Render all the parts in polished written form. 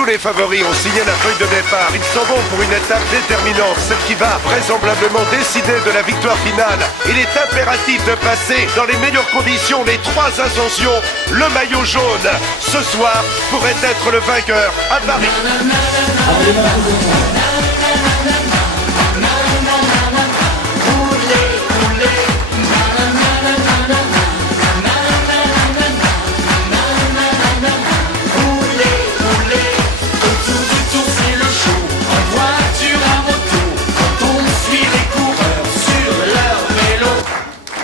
Tous les favoris ont signé la feuille de départ. Ils sont bons pour une étape déterminante, celle qui va vraisemblablement décider de la victoire finale. Il est impératif de passer dans les meilleures conditions les 3 ascensions. Le maillot jaune, ce soir, pourrait être le vainqueur à Paris.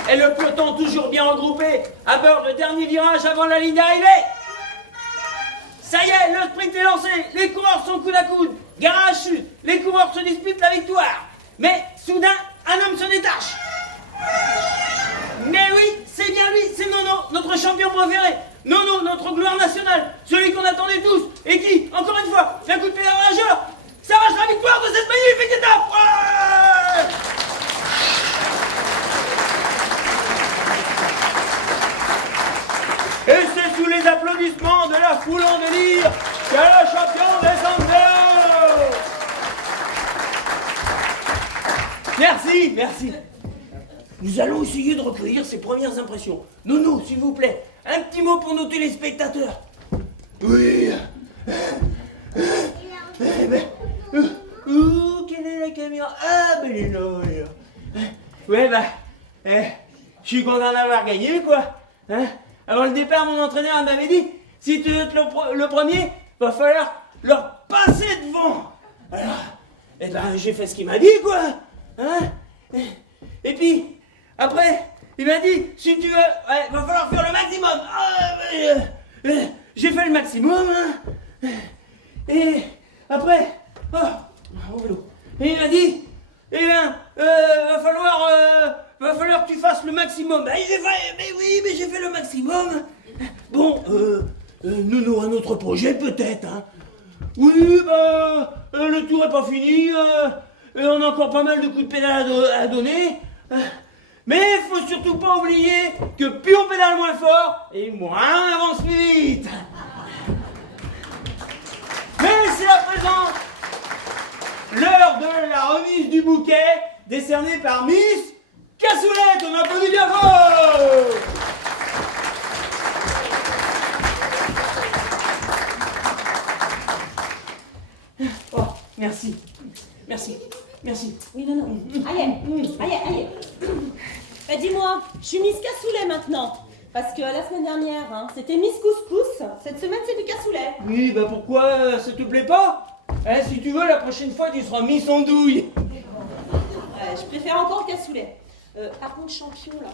Et le peloton toujours bien regroupé, à bord le dernier virage avant la ligne d'arrivée. Ça y est, le sprint est lancé, les coureurs sont coude à coude, garage chute, les coureurs se disputent la victoire. Mais soudain, un homme se détache. Mais oui, c'est bien lui, c'est Nono, notre champion préféré. Nono, notre gloire nationale, celui qu'on attendait tous, et qui, encore une fois, d'un coup de pédale rageur, s'arrache la victoire de cette magnifique étape. Ouais. Et c'est sous les applaudissements de la foule en délire que le champion descend de l'eau. Merci, merci. Nous allons essayer de recueillir ses premières impressions. Nono, s'il vous plaît, un petit mot pour nos téléspectateurs. Oui. Quelle est la caméra? Ah, ben elle est là, elle est là. Ouais, je suis content d'avoir gagné, quoi. Hein? Avant le départ, mon entraîneur m'avait dit, si tu veux être le premier, va falloir leur passer devant. Alors, j'ai fait ce qu'il m'a dit, quoi. Hein? Et puis, après, il m'a dit, si tu veux, va falloir faire le maximum. J'ai fait le maximum, hein. Et après, au vélo. Et il m'a dit, va falloir que tu fasses le maximum. J'ai fait le maximum. Bon, nous aurons un autre projet peut-être, hein. Oui, le tour est pas fini. On a encore pas mal de coups de pédale à donner. Mais il faut surtout pas oublier que plus on pédale moins fort, et moins on avance plus vite. Mais c'est à présent l'heure de la remise du bouquet décerné par Miss Cassoulette. On applaudit bien fort. Oh, merci. Oui, non. Allez. Dis-moi, je suis Miss Cassoulet maintenant. Parce que la semaine dernière, c'était Miss Couscous. Cette semaine, c'est du cassoulet. Oui, pourquoi ça te plaît pas? Si tu veux, la prochaine fois, tu seras Miss Andouille. Je préfère encore le cassoulet. Par contre, champion, là,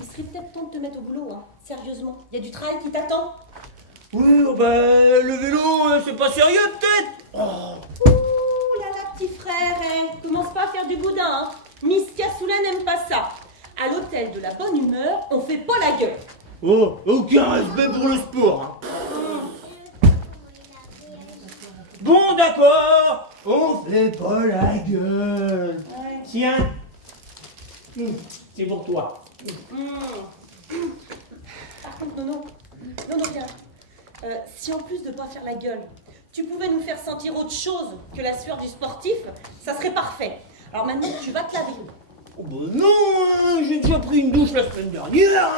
il serait peut-être temps de te mettre au boulot, hein. Sérieusement, il y a du travail qui t'attend. Oui, le vélo, c'est pas sérieux, peut-être. Ouh là là, petit frère, commence pas à faire du boudin, hein. Miss Cassoulet n'aime pas ça. À l'hôtel de la bonne humeur, on fait pas la gueule. Oh, aucun respect pour le sport, hein. Bon, d'accord, on fait pas la gueule. Ouais. Tiens, c'est pour toi. Par contre, non, viens. Si en plus de pas faire la gueule, tu pouvais nous faire sentir autre chose que la sueur du sportif, ça serait parfait. Alors maintenant, tu vas te laver. Oh non, hein, j'ai déjà pris une douche la semaine dernière.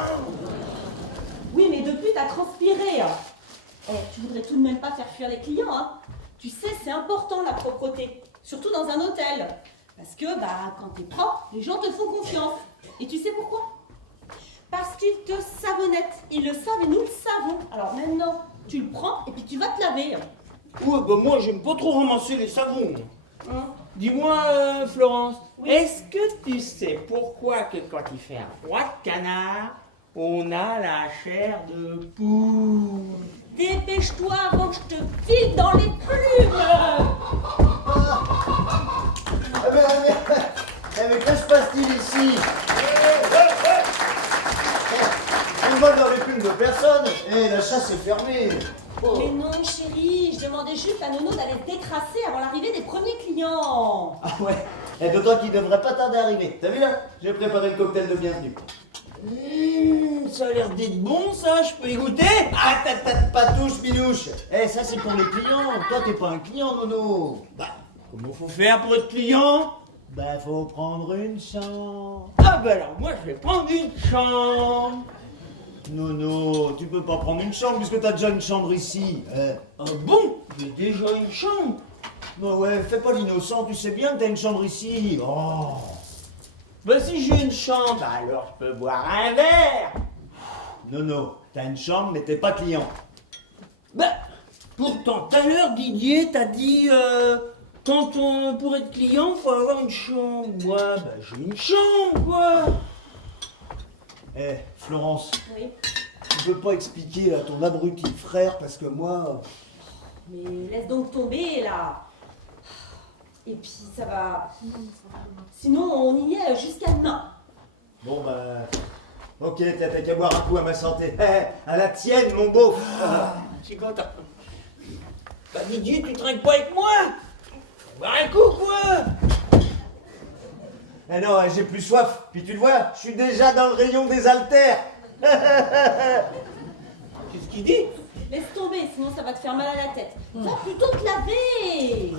Oui, mais depuis, t'as transpiré. Tu voudrais tout de même pas faire fuir les clients, hein. Tu sais, c'est important la propreté, surtout dans un hôtel. Parce que, quand t'es propre, les gens te font confiance. Et tu sais pourquoi? Parce qu'ils te savonnettent. Ils le savent et nous le savons. Alors maintenant, tu le prends et puis tu vas te laver. Ouais, moi, j'aime pas trop ramasser les savons. Dis-moi, Florence, oui. Est-ce que tu sais pourquoi que quand il fait un froid de canard, on a la chair de poule? Dépêche-toi avant que je te file dans les plumes. Mais que se passe-t-il ici? On vole dans les plumes de personne. La chasse est fermée. Mais non, chérie, je demandais juste à Nono d'aller te décrasser avant l'arrivée des premiers clients. Ah ouais. D'autant qu'il devrait pas tarder à arriver. T'as vu là? J'ai préparé le cocktail de bienvenue. ça a l'air d'être bon, ça, je peux y goûter? Ah, pas touche, Minouche. Eh, ça c'est pour les clients. Toi, t'es pas un client, Nono. Bah, comment faut faire pour être client? Bah, faut prendre une chambre. Ah bah alors, moi, je vais prendre une chambre. Nono, tu peux pas prendre une chambre puisque t'as déjà une chambre ici. Ah bon? J'ai déjà une chambre. Bah ouais, fais pas l'innocent, tu sais bien que t'as une chambre ici. Oh. Bah si j'ai une chambre, alors je peux boire un verre. Nono, t'as une chambre mais t'es pas client. Bah, pourtant, tout à l'heure, Didier, t'as dit, pour être client, faut avoir une chambre. Moi, bah j'ai une chambre, quoi. Eh, Florence, Oui. tu peux pas expliquer à ton abruti frère parce que moi... Mais laisse donc tomber là. Et puis ça va. Sinon on y est jusqu'à demain. Bon bah... Ok, t'as qu'à boire un coup à ma santé. Eh, à la tienne, mon beau. Je suis content. Bah Didier, tu trinques pas avec moi? Boire un coup, quoi. Eh non, j'ai plus soif. Puis tu le vois, je suis déjà dans le rayon des haltères. Qu'est-ce qu'il dit? Laisse tomber, sinon ça va te faire mal à la tête. Va plutôt te laver.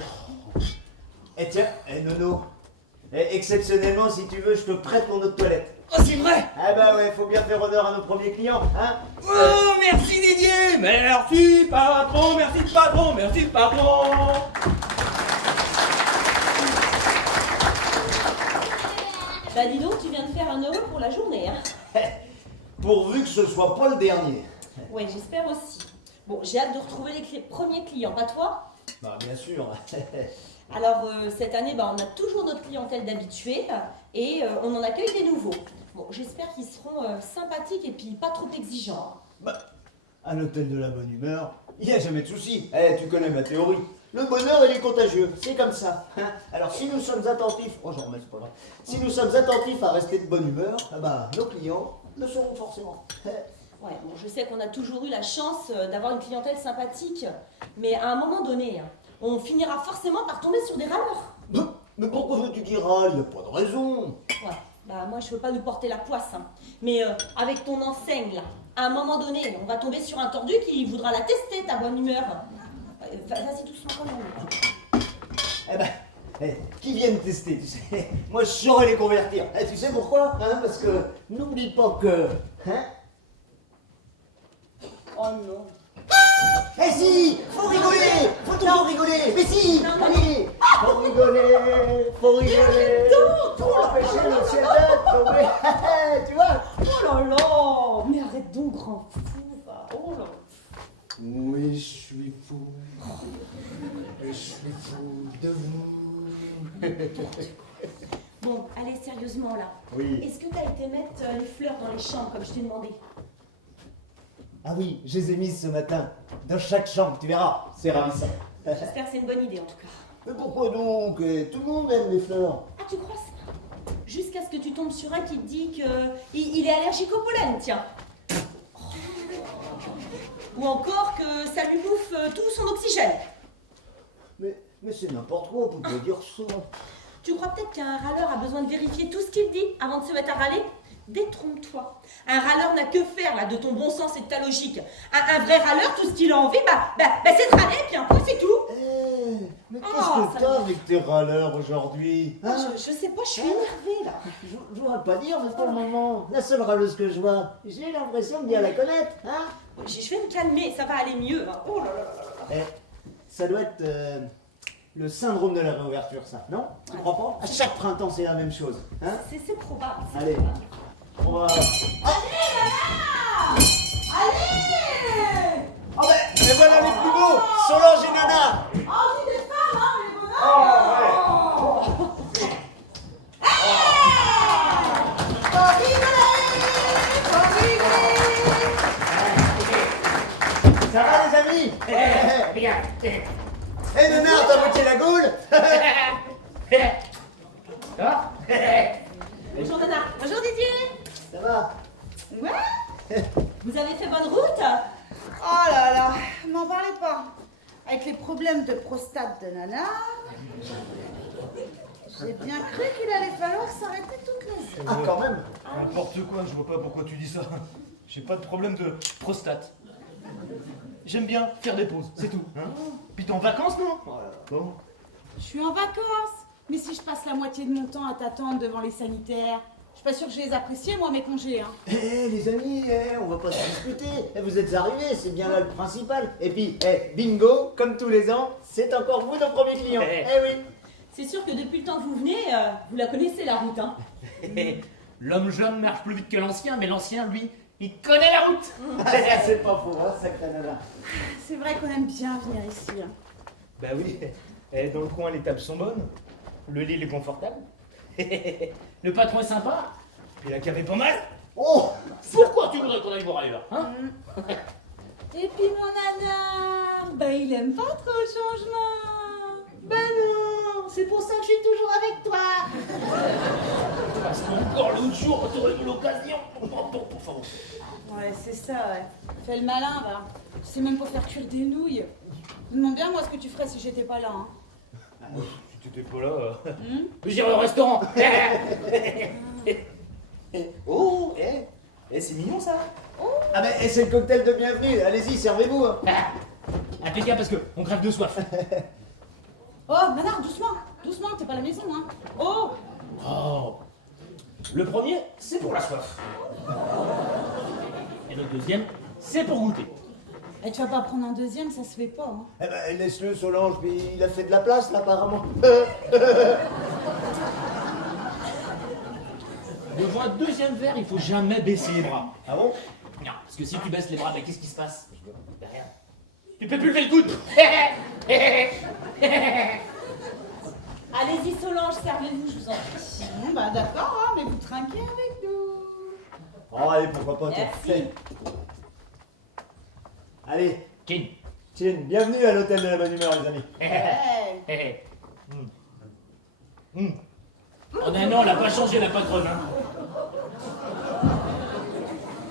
Eh tiens, Nono. Exceptionnellement, si tu veux, je te prête mon eau de toilette. Oh, c'est vrai? Ah bah ouais, faut bien faire honneur à nos premiers clients, hein. Oh, merci Didier! Merci patron, merci patron, merci patron! Bah dis donc, tu viens de faire un euro pour la journée, hein. Pourvu que ce soit pas le dernier. Ouais, j'espère aussi. Bon, j'ai hâte de retrouver les premiers clients, pas toi? Bah bien sûr. Alors cette année, bah, on a toujours notre clientèle d'habitués et on en accueille des nouveaux. Bon, j'espère qu'ils seront sympathiques et puis pas trop exigeants. Bah, à l'hôtel de la bonne humeur, il n'y a jamais de souci. Eh, tu connais ma théorie. Le bonheur, il est contagieux, c'est comme ça. Hein. Alors si nous sommes attentifs, oh j'en remets, c'est pas grave. Si nous sommes attentifs à rester de bonne humeur, eh ben, nos clients le seront forcément. Ouais, bon, je sais qu'on a toujours eu la chance d'avoir une clientèle sympathique, mais à un moment donné, hein, on finira forcément par tomber sur des râleurs. Mais pourquoi veux-tu dire râle? Il n'y a pas de raison. Ouais, bah moi je veux pas nous porter la poisse, hein. Mais avec ton enseigne là, à un moment donné, on va tomber sur un tordu qui voudra la tester, ta bonne humeur. Vas-y doucement quand même. Eh ben, qui viennent tester, tu sais. Moi, je saurais les convertir. Eh, tu sais pourquoi, hein? Parce que, n'oublie pas que... Hein? Oh non. Eh si, faut rigoler, faut toujours rigoler. Mais si, allez, faut rigoler, pour empêcher le ciel de tomber. Tu vois? Oh là là. Mais arrête donc, grand fou. Va. Oh là. Oui, je suis fou. Je suis fou de vous. Bon, allez, sérieusement là. Oui. Est-ce que t'as été mettre les fleurs dans les chambres comme je t'ai demandé? Ah oui, je les ai mises ce matin. Dans chaque chambre, tu verras. C'est ravissant. J'espère que c'est une bonne idée en tout cas. Mais pourquoi donc? Tout le monde aime les fleurs. Ah, tu crois ça? Jusqu'à ce que tu tombes sur un qui te dit qu'il est allergique au pollen, tiens. Ou encore que ça lui bouffe tout son oxygène. Mais c'est n'importe quoi, on peut pas dire ça. Tu crois peut-être qu'un râleur a besoin de vérifier tout ce qu'il dit avant de se mettre à râler? Détrompe-toi. Un râleur n'a que faire là, de ton bon sens et de ta logique. Un vrai râleur, tout ce qu'il a envie, c'est de râler, puis un point, c'est tout. Mais Oh, qu'est-ce que ça t'as va. avec tes râleurs aujourd'hui, hein? Je sais pas, je suis énervée là. Je voudrais pas dire, mais pour le moment, la seule râleuse que je vois, j'ai l'impression de bien la connaître, hein? Je vais me calmer, ça va aller mieux. Hein. Oh là là là là. Eh, ça doit être le syndrome de la réouverture, ça, non? Tu crois pas? À chaque printemps, c'est la même chose, hein? C'est probable. c'est Allez, probable. on va... Allez. Oh ben, et voilà les plus beaux! Solange et Nana! Oh, c'est des femmes, hein, les bonhommes. Ça va les amis? Bien. Eh Nana, t'as moitié la gaule? Bonjour Nana. Bonjour Didier. Ça va? Ouais. Vous avez fait bonne route? Oh là là, m'en parlez pas. Avec les problèmes de prostate de Nana, j'ai bien cru qu'il allait falloir s'arrêter toute la journée. Ah quand même? N'importe quoi, je vois pas pourquoi tu dis ça. j'ai pas de problème de prostate. J'aime bien faire des pauses, c'est tout. Hein. Puis t'es en vacances, non? Bon. Je suis en vacances. Mais si je passe la moitié de mon temps à t'attendre devant les sanitaires, je suis pas sûre que je les apprécie, moi, mes congés. Hein. Les amis, on va pas se discuter. Vous êtes arrivés, c'est bien là le principal. Et puis, bingo, comme tous les ans, c'est encore vous nos premiers clients. Oui. C'est sûr que depuis le temps que vous venez, vous la connaissez la route, hein. L'homme jeune marche plus vite que l'ancien, mais l'ancien, lui, il connaît la route. C'est pas faux, hein, sacré nana. C'est vrai qu'on aime bien venir ici. Hein. Bah oui, dans le coin, les tables sont bonnes. Le lit il est confortable. Le patron est sympa. Puis la cave est pas mal. Oh, Pourquoi tu voudrais qu'on aille voir ailleurs, hein? Et puis mon nanar, bah il aime pas trop le changement. Ben non, c'est pour ça que je suis toujours avec toi. Parce qu'encore l'autre jour, t'aurais eu l'occasion. Pour favor. Ouais, c'est ça, ouais. Fais le malin, va. Tu sais même pas faire cuire des nouilles. Je me demande bien, moi, ce que tu ferais si j'étais pas là. Hein. Si t'étais pas là. J'irai au restaurant. Oh, c'est mignon ça. ah ben, c'est le cocktail de bienvenue. Allez-y, servez-vous. Hein. Impeccable parce qu'on crève de soif. Oh, nanar, doucement. Doucement, t'es pas à la maison, hein. Oh. Oh. Le premier, c'est pour la soif. Et le deuxième, c'est pour goûter. Et tu vas pas prendre un deuxième, ça se fait pas, hein. Eh ben, laisse-le, Solange, puis il a fait de la place, là, apparemment. Devant un deuxième verre, il faut jamais baisser les bras. Ah bon? Non, parce que si tu baisses les bras, ben, qu'est-ce qui se passe? Ben, rien. Tu peux plus lever le coude. Allez-y Solange, servez-vous, je vous en prie. Bon, bah d'accord, hein, mais vous trinquez avec nous. Oh, allez, pourquoi pas, toi. Merci. Allez, Kin. tiens, bienvenue à l'hôtel de la bonne humeur, les amis. Hey. En un an, elle n'a pas changé la patronne. Hein.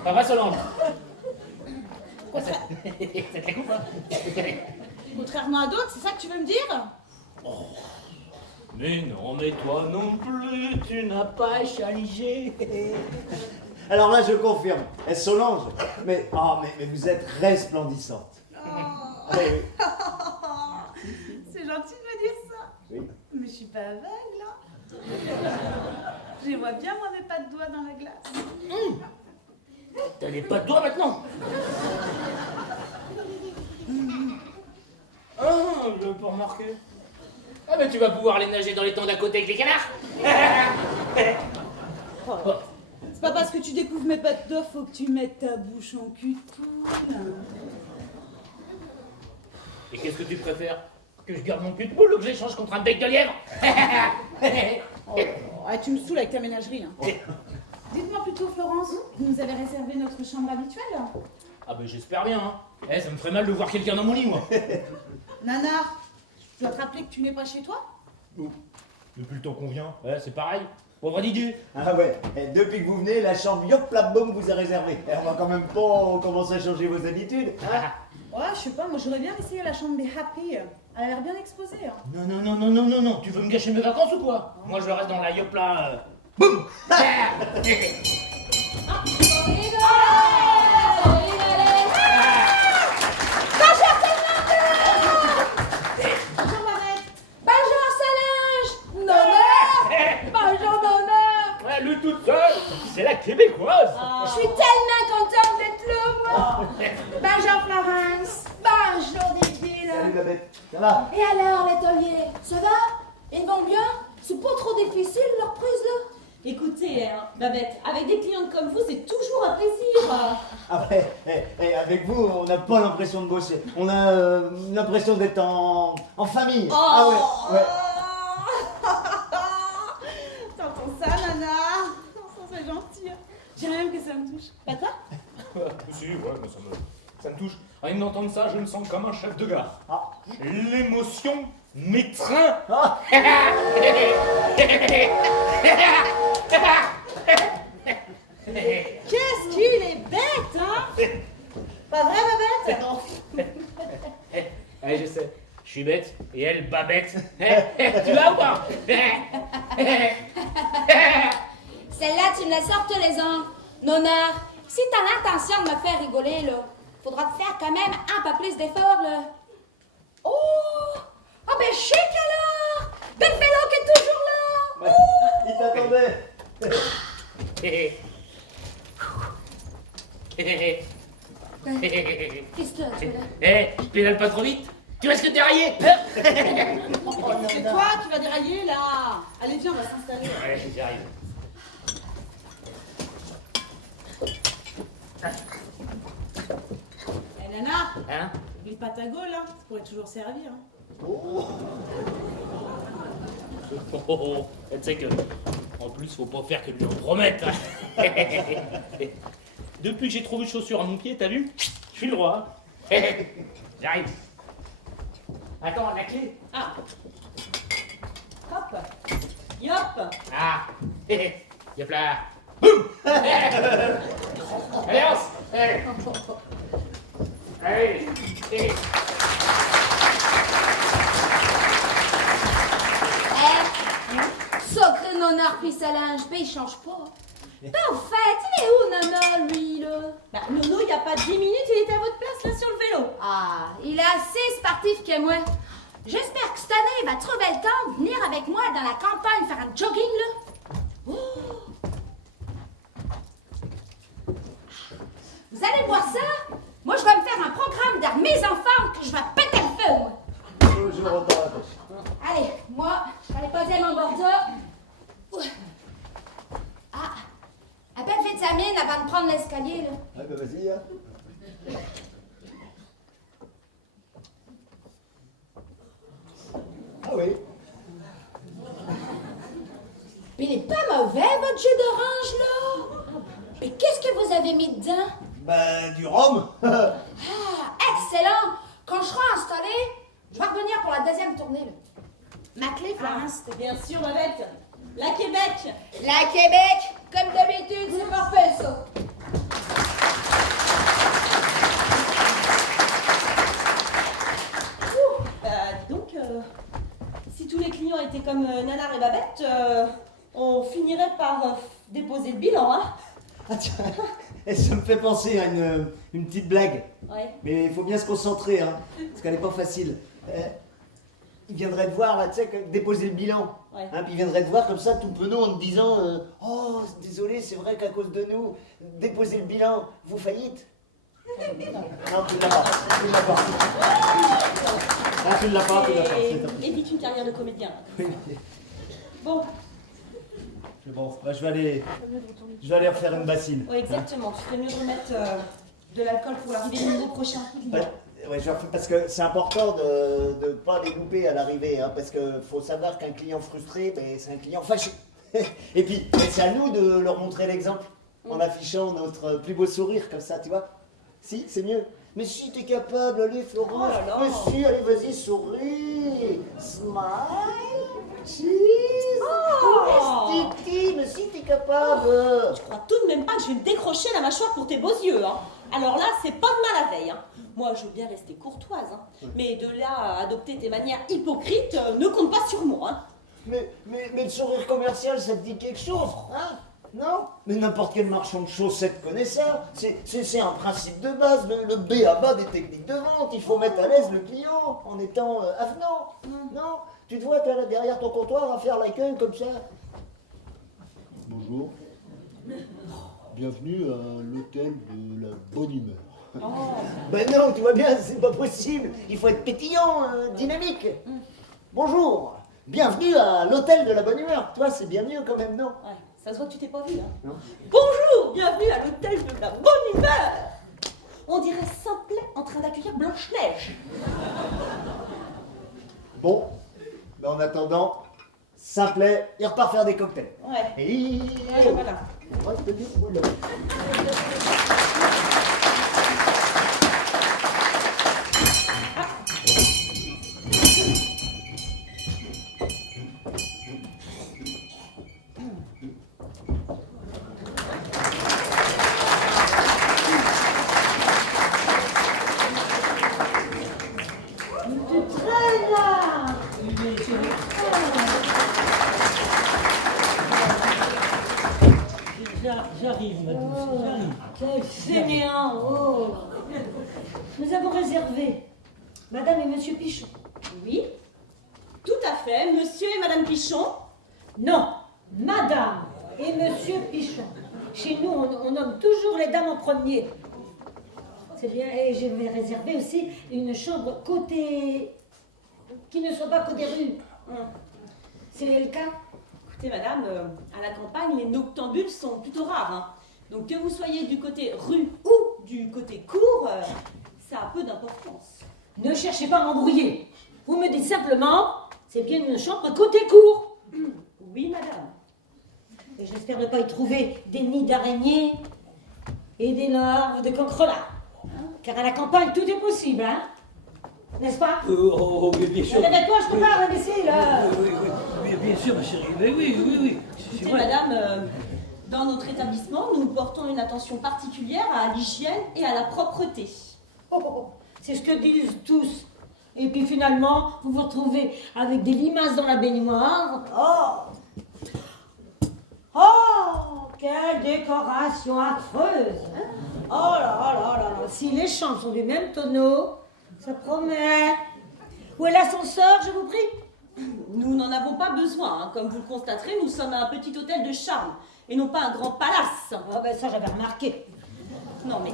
Ça va, Solange? Ça te la coupe, hein? Contrairement à d'autres, c'est ça que tu veux me dire? Mais non, mais toi non plus, tu n'as pas chaligé. Alors là, je confirme, Solange, mais vous êtes resplendissante. Oh. Oui. C'est gentil de me dire ça. Oui. Mais je suis pas aveugle, hein. Je vois bien, moi, mes pas de doigts dans la glace. T'as les pas de doigts maintenant? Ah, je l'ai pas remarqué. Ah, mais tu vas pouvoir aller nager dans les temps d'à côté avec les canards. C'est pas parce que tu découvres mes pattes d'œuf, faut que tu mettes ta bouche en cul de poule. Et qu'est-ce que tu préfères? Que je garde mon cul de poule ou que j'échange contre un bec de lièvre? Oh, tu me saoules avec ta ménagerie. Hein. Dites-moi plutôt, Florence, vous nous avez réservé notre chambre habituelle? Ah ben j'espère bien, hein. Eh, ça me ferait mal de voir quelqu'un dans mon lit, moi. Nanar, tu dois te rappeler que tu n'es pas chez toi? Depuis le temps qu'on vient. Ouais, c'est pareil. Pauvre Didier. Ah ouais, depuis que vous venez, la chambre yop la boum vous est réservée. On va quand même pas commencer à changer vos habitudes. Hein? Ouais, je sais pas, moi j'aurais bien essayé la chambre des Happy. Elle a l'air bien exposée. Hein. Non. Tu veux me gâcher mes vacances ou quoi? Moi, je reste dans la yopla. Boum. Bonjour Marette. Bonjour Solange! Nonna! Bonjour Nonna! Ouais, lui toute seule, c'est la québécoise. Je suis tellement contente d'être là, moi! Bonjour Florence! Bonjour David! Salut la bête, ça va? Et alors l'atelier? Ça va? Ils vont bien? C'est pas trop difficile leur prise là? Écoutez, hein, Babette, avec des clientes comme vous, c'est toujours un plaisir. Après, avec vous, on n'a pas l'impression de bosser. On a l'impression d'être en famille. Oh. Ah ouais. T'entends ça, Nana? Oh, c'est gentil. J'ai même que ça me touche. Pas toi? Si, ouais, mais ça me touche. Rien d'entendre ça, je me sens comme un chef de gare. Ah. L'émotion m'étreint. Ah. Qu'est-ce qu'il est bête, hein? Pas vrai, Babette? Non. Eh, je sais, je suis bête et elle babette. Tu vas ou pas? Celle-là, tu me la sors tous les ans. Nonna, Si t'as l'intention de me faire rigoler, là, faudra te faire quand même un peu plus d'efforts, là. Oh! Ah ben chic alors! Ben le vélo qui est toujours là! Ouais, il t'attendait. Qu'est-ce que tu veux là? Je pédale pas trop vite. Tu risques de dérailler. C'est toi qui vas dérailler là. Allez, viens, on va s'installer. Ouais, j'arrive. Eh Nana, Hein? oublie pas ta gaule, hein. Ça pourrait toujours servir. Hein. Tu sais que, en plus, faut pas faire que lui en promettre. Depuis que j'ai trouvé de chaussures à mon pied, t'as vu? Je suis le roi. J'arrive. Attends, la clé. Ah. Hop. Yop. Ah. Yop là. Boum. Allez, avance. Allez. Sacré nonard puis sa linge, ben il change pas. Ben en fait, il est où Nana, lui, là? Bah, Nono, il n'y a pas 10 minutes, il était à votre place là sur le vélo. Ah, il est assez sportif que moi. J'espère que cette année, il va trouver le temps de venir avec moi dans la campagne faire un jogging, là. Oh. Vous allez voir ça? Moi, je vais me faire un programme de mes enfants que je vais péter le feu, moi. Bonjour, Antoine. Allez, moi, je vais aller poser mon bordeaux. Ah, à peine fait de sa mine avant de prendre l'escalier, là. Ah, ben vas-y, hein. Ah oui. Mais il est pas mauvais, votre jus d'orange, là. Mais qu'est-ce que vous avez mis dedans? Ben, du rhum. Ah, excellent! Quand je serai installée, je vais revenir pour la deuxième tournée, là. Ma clé, Florence? Bien sûr, Babette. La Québec. La Québec, comme d'habitude, c'est parfait, ça. Donc, si tous les clients étaient comme Nanar et Babette, on finirait par déposer le bilan, hein. Ah tiens, ça me fait penser à une petite blague. Ouais. Mais il faut bien se concentrer, hein, parce qu'elle n'est pas facile. Il viendrait te voir, là, tu sais, déposer le bilan. Ouais. Hein, puis il viendrait te voir comme ça, tout penaud, en te disant oh, désolé, c'est vrai qu'à cause de nous, déposer le bilan, vous faillite. Non, tu ne l'as pas. Tu ne l'as pas. Ah, tu ne l'as pas, tu ne l'as pas. Et vite une carrière de comédien. Oui. Bon, Mais bon, bah, je vais aller refaire une bassine. ouais, exactement. Tu ferais mieux de remettre de l'alcool pour l'arrivée du nouveau prochain. Ouais, je vais refaire, parce que c'est important de ne pas les louper à l'arrivée, hein, parce qu'il faut savoir qu'un client frustré, ben, c'est un client fâché. Et puis, ben, c'est à nous de leur montrer l'exemple en affichant notre plus beau sourire comme ça, tu vois. Si, c'est mieux. Mais si t'es capable, allez Florence. Oh là là. Mais si, allez, vas-y, souris. Smile. Cheese. Oh. Titi, mais si t'es capable. Je crois tout de même pas que je vais te décrocher la mâchoire pour tes beaux yeux, hein. Alors là, c'est pas de mal à veille, hein. Moi, je veux bien rester courtoise, hein. Mais de là à adopter tes manières hypocrites, ne compte pas sur moi, hein. Mais le sourire commercial, ça te dit quelque chose, hein? Non? Mais n'importe quel marchand de chaussettes connaît ça. C'est un principe de base, le B à bas des techniques de vente. Il faut mettre à l'aise le client en étant avenant. Non? Tu te vois, toi, là, derrière ton comptoir, à faire l'accueil comme ça. Bonjour. Bienvenue à l'hôtel de la bonne humeur. Ben non, tu vois bien, c'est pas possible. Il faut être pétillant, dynamique. Bonjour. Bienvenue à l'hôtel de la bonne humeur. Toi, c'est bien mieux quand même, non? Ouais, ça se voit que tu t'es pas vu, hein. Non. Bonjour, bienvenue à l'hôtel de la bonne humeur. On dirait Simplet en train d'accueillir Blanche-Neige. Bon, ben en attendant, Simplet, il repart faire des cocktails. Ouais. Et... Ouais, voilà. Reste debout, là. J'arrive, ma douce, j'arrive. Quel fainéant, oh. Nous avons réservé Madame et Monsieur Pichon. Oui, tout à fait, monsieur et madame Pichon. Non, Madame et Monsieur Pichon. Chez nous, on nomme toujours les dames en premier. C'est bien, et je vais réserver aussi une chambre côté... qui ne soit pas côté rue. C'est le cas? Écoutez, madame, à la campagne, les noctambules sont plutôt rares. Hein. Donc que vous soyez du côté rue ou du côté cour, ça a peu d'importance. Ne cherchez pas à m'embrouiller. Vous me dites simplement, c'est bien une chambre côté cour. Oui, madame. Et j'espère ne pas y trouver des nids d'araignées et des larves de cancrelats. Car à la campagne, tout est possible, hein? N'est-ce pas? Oui, bien sûr. Réveille-toi, je te parle, imbécile. Oui, bien sûr, ma chérie. Mais oui. C'est Écoutez, vrai. madame, dans notre établissement, nous portons une attention particulière à l'hygiène et à la propreté. C'est ce que disent tous. Et puis finalement, vous vous retrouvez avec des limaces dans la baignoire. Oh, quelle décoration affreuse. Oh là. Si les chambres sont du même tonneau, ça promet. Où est l'ascenseur, je vous prie? Nous n'en avons pas besoin. Hein. Comme vous le constaterez, nous sommes un petit hôtel de charme et non pas un grand palace. Ah ben ça, j'avais remarqué. Non, mais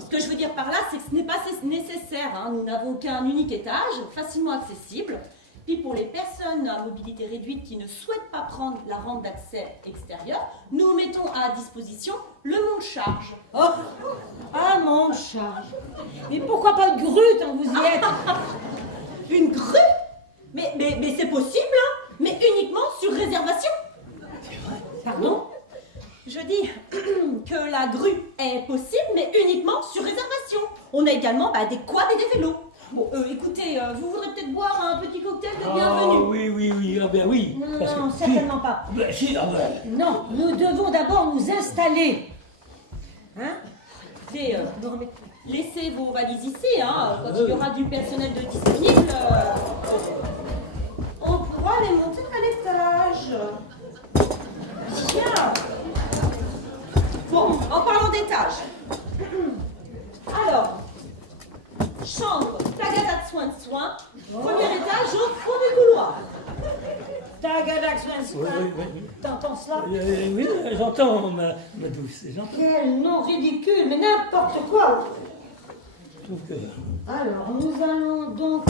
ce que je veux dire par là, c'est que ce n'est pas nécessaire. Hein. Nous n'avons qu'un unique étage, facilement accessible. Puis pour les personnes à mobilité réduite qui ne souhaitent pas prendre la rampe d'accès extérieure, nous mettons à disposition le monte-charge. Ah, mon charge. Mais pourquoi pas une grue tant que vous y êtes? Une grue? Mais c'est possible, hein. Mais uniquement sur réservation. Pardon? Je dis que la grue est possible, mais uniquement sur réservation. On a également des quads et des vélos. Bon, écoutez, vous voudrez peut-être boire un petit cocktail de bienvenue. Oui, ah ben oui. Parce Non, que- certainement pas. Ben, si, ah ben. Non, nous devons d'abord nous installer. Hein? Écoutez, laissez vos valises ici, hein. Quand il y aura du personnel de disponible, on pourra les monter à l'étage. Bien. Bon, en parlant d'étage. Alors, chambre, tagada de soins, premier étage au fond du couloir. Tagadak Swenska. Oui. T'entends cela? Oui, j'entends, ma douce, j'entends. Quel nom ridicule, mais n'importe quoi. Je trouve que... Alors, nous allons donc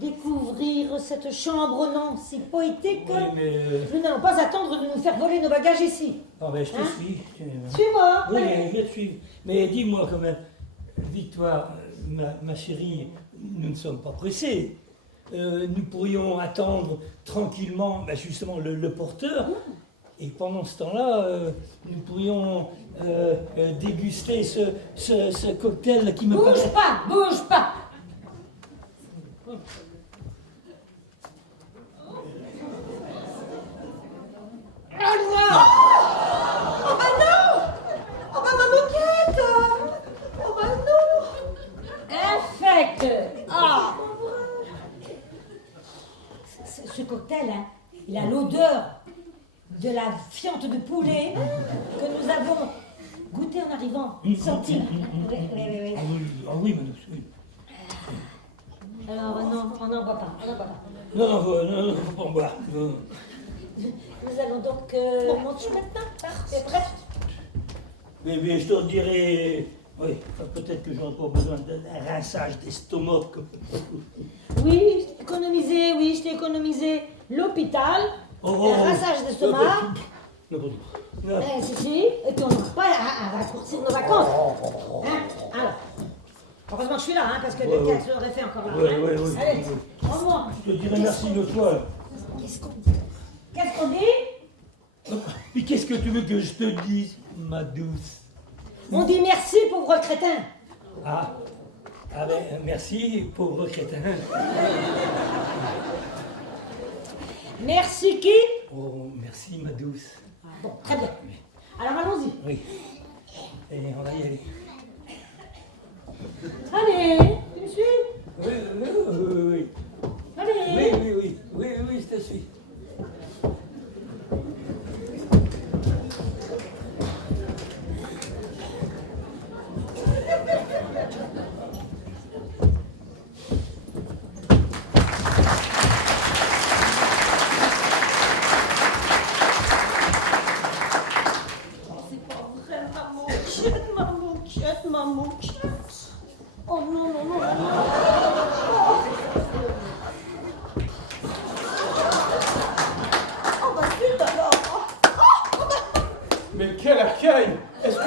découvrir cette chambre, non, si poétique. Oui, mais... Nous n'allons pas attendre de nous faire voler nos bagages ici. Ah ben, je te Hein? suis. Suis-moi. Oui, allez. je te suis. Mais dis-moi quand même, Victoire, ma chérie, nous ne sommes pas pressés. Nous pourrions attendre tranquillement justement le porteur. Et pendant ce temps-là, nous pourrions déguster ce cocktail qui me paraît... Bouge pas. Oh bah non! Oh bah ma moquette! Oh bah non! Infect. Ah. Ce cocktail, hein, il a l'odeur de la fiente de poulet que nous avons goûté en arrivant. Senti. Oui. Ah oui, ma douce, oui. Alors non, on n'en boit pas. Non, faut pas en boire. Non. Nous allons donc monter maintenant. C'est prêt? Mais je te dirais, oui, peut-être que j'aurais pas besoin d'un rinçage d'estomac. Oui, je t'ai économisé l'hôpital, un rinçage d'estomac. N'importe quoi. Si, et puis on n'aura pas à raccourcir nos vacances. Hein? Alors, heureusement que je suis là, hein, parce que le casse l'aurait fait encore là. Oui. Allez, prends-moi. Je te dirais merci de toi. Qu'est-ce qu'on dit? Mais qu'est-ce que tu veux que je te dise, ma douce? On dit merci, pauvre crétin. Ah ben, merci, pauvre crétin. Merci qui? Oh, merci, ma douce. Bon, très bien. Alors allons-y. Oui. Allez, on va y aller. Allez, tu me suis? Oui. Allez. Oui, je te suis.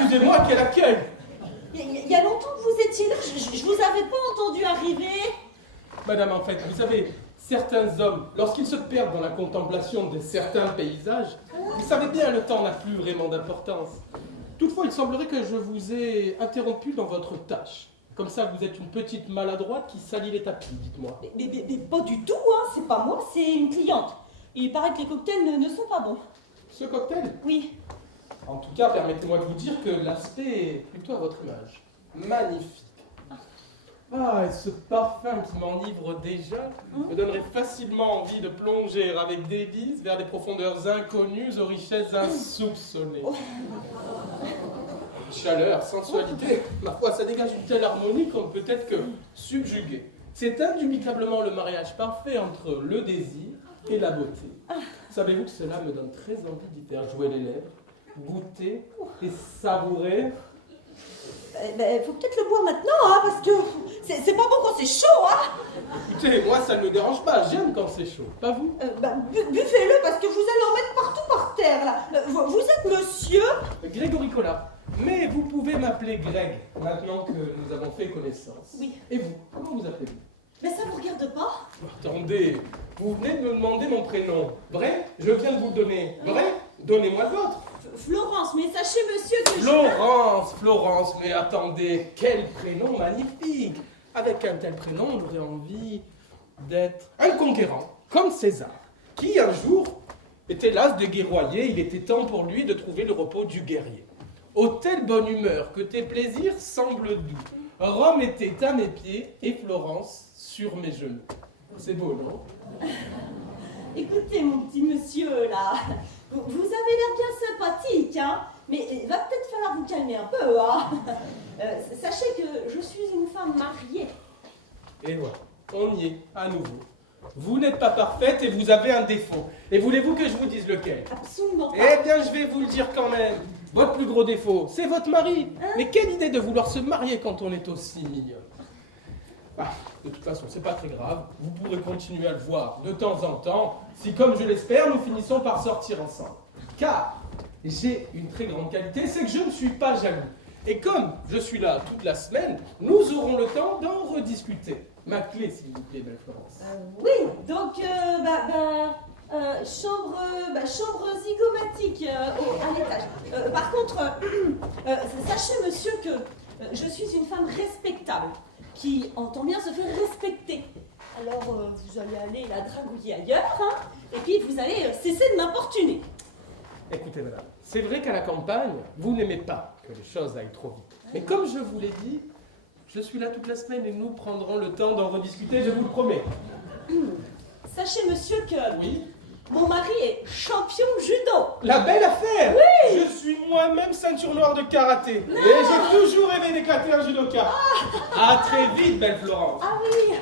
excusez-moi, quel accueil! Il y a longtemps que vous étiez là, je vous avais pas entendu arriver. Madame, en fait, vous savez, certains hommes, lorsqu'ils se perdent dans la contemplation de certains paysages, vous savez bien, le temps n'a plus vraiment d'importance. Toutefois, il semblerait que je vous ai interrompu dans votre tâche. Comme ça, vous êtes une petite maladroite qui salit les tapis, dites-moi. Mais pas du tout, hein, c'est pas moi, c'est une cliente. Il paraît que les cocktails ne sont pas bons. Ce cocktail? Oui. En tout cas, permettez-moi de vous dire que l'aspect est plutôt à votre image. Magnifique. Ah, et ce parfum qui m'enivre déjà me donnerait facilement envie de plonger avec délice vers des profondeurs inconnues aux richesses insoupçonnées. Chaleur, sensualité, ma foi, ça dégage une telle harmonie qu'on ne peut être que subjugué. C'est indubitablement le mariage parfait entre le désir et la beauté. Savez-vous que cela me donne très envie d'y faire jouer les lèvres, goûter et savourer. Faut peut-être le boire maintenant, hein, parce que c'est pas bon quand c'est chaud, hein. Écoutez, moi ça ne me dérange pas, j'aime quand c'est chaud, pas vous? Buvez-le parce que vous allez en mettre partout par terre, là. Vous êtes monsieur Grégory Collard. Mais vous pouvez m'appeler Greg, maintenant que nous avons fait connaissance. Oui. Et vous, comment vous appelez-vous? Mais ça vous regarde pas? Attendez, vous venez de me demander mon prénom. Vrai? Je viens de vous le donner. Vrai? Donnez-moi le vôtre. Florence, mais sachez monsieur que Florence, mais attendez, quel prénom magnifique! Avec un tel prénom, on aurait envie d'être un conquérant, comme César, qui un jour était las de guerroyer, il était temps pour lui de trouver le repos du guerrier. Ô telle bonne humeur que tes plaisirs semblent doux, Rome était à mes pieds et Florence sur mes genoux. C'est beau, non? Écoutez, mon petit monsieur, là, vous avez l'air bien sympathique, hein, mais il va peut-être falloir vous calmer un peu, hein. Sachez que je suis une femme mariée. Et voilà, on y est, à nouveau. Vous n'êtes pas parfaite et vous avez un défaut. Et voulez-vous que je vous dise lequel? Absolument pas. Eh bien, je vais vous le dire quand même. Votre plus gros défaut, c'est votre mari. Mais quelle idée de vouloir se marier quand on est aussi mignonne. Ah, de toute façon, c'est pas très grave. Vous pourrez continuer à le voir de temps en temps, si comme je l'espère, nous finissons par sortir ensemble. Car j'ai une très grande qualité, c'est que je ne suis pas jaloux. Et comme je suis là toute la semaine, nous aurons le temps d'en rediscuter. Ma clé, s'il vous plaît, belle Florence. Oui, donc, chambre zygomatique à l'étage. Par contre, sachez, monsieur, que je suis une femme respectable, qui entend bien se faire respecter. Alors, vous allez aller la dragouiller ailleurs, hein, et puis vous allez cesser de m'importuner. Écoutez, madame, c'est vrai qu'à la campagne, vous n'aimez pas que les choses aillent trop vite. Mais comme je vous l'ai dit, je suis là toute la semaine et nous prendrons le temps d'en rediscuter, je vous le promets. Sachez, monsieur, que Oui? mon mari est champion judo. La belle affaire! Oui! Je suis moi-même ceinture noire de karaté. Et j'ai toujours rêvé d'éclater un judoka. À très vite, belle Florence. Ah oui.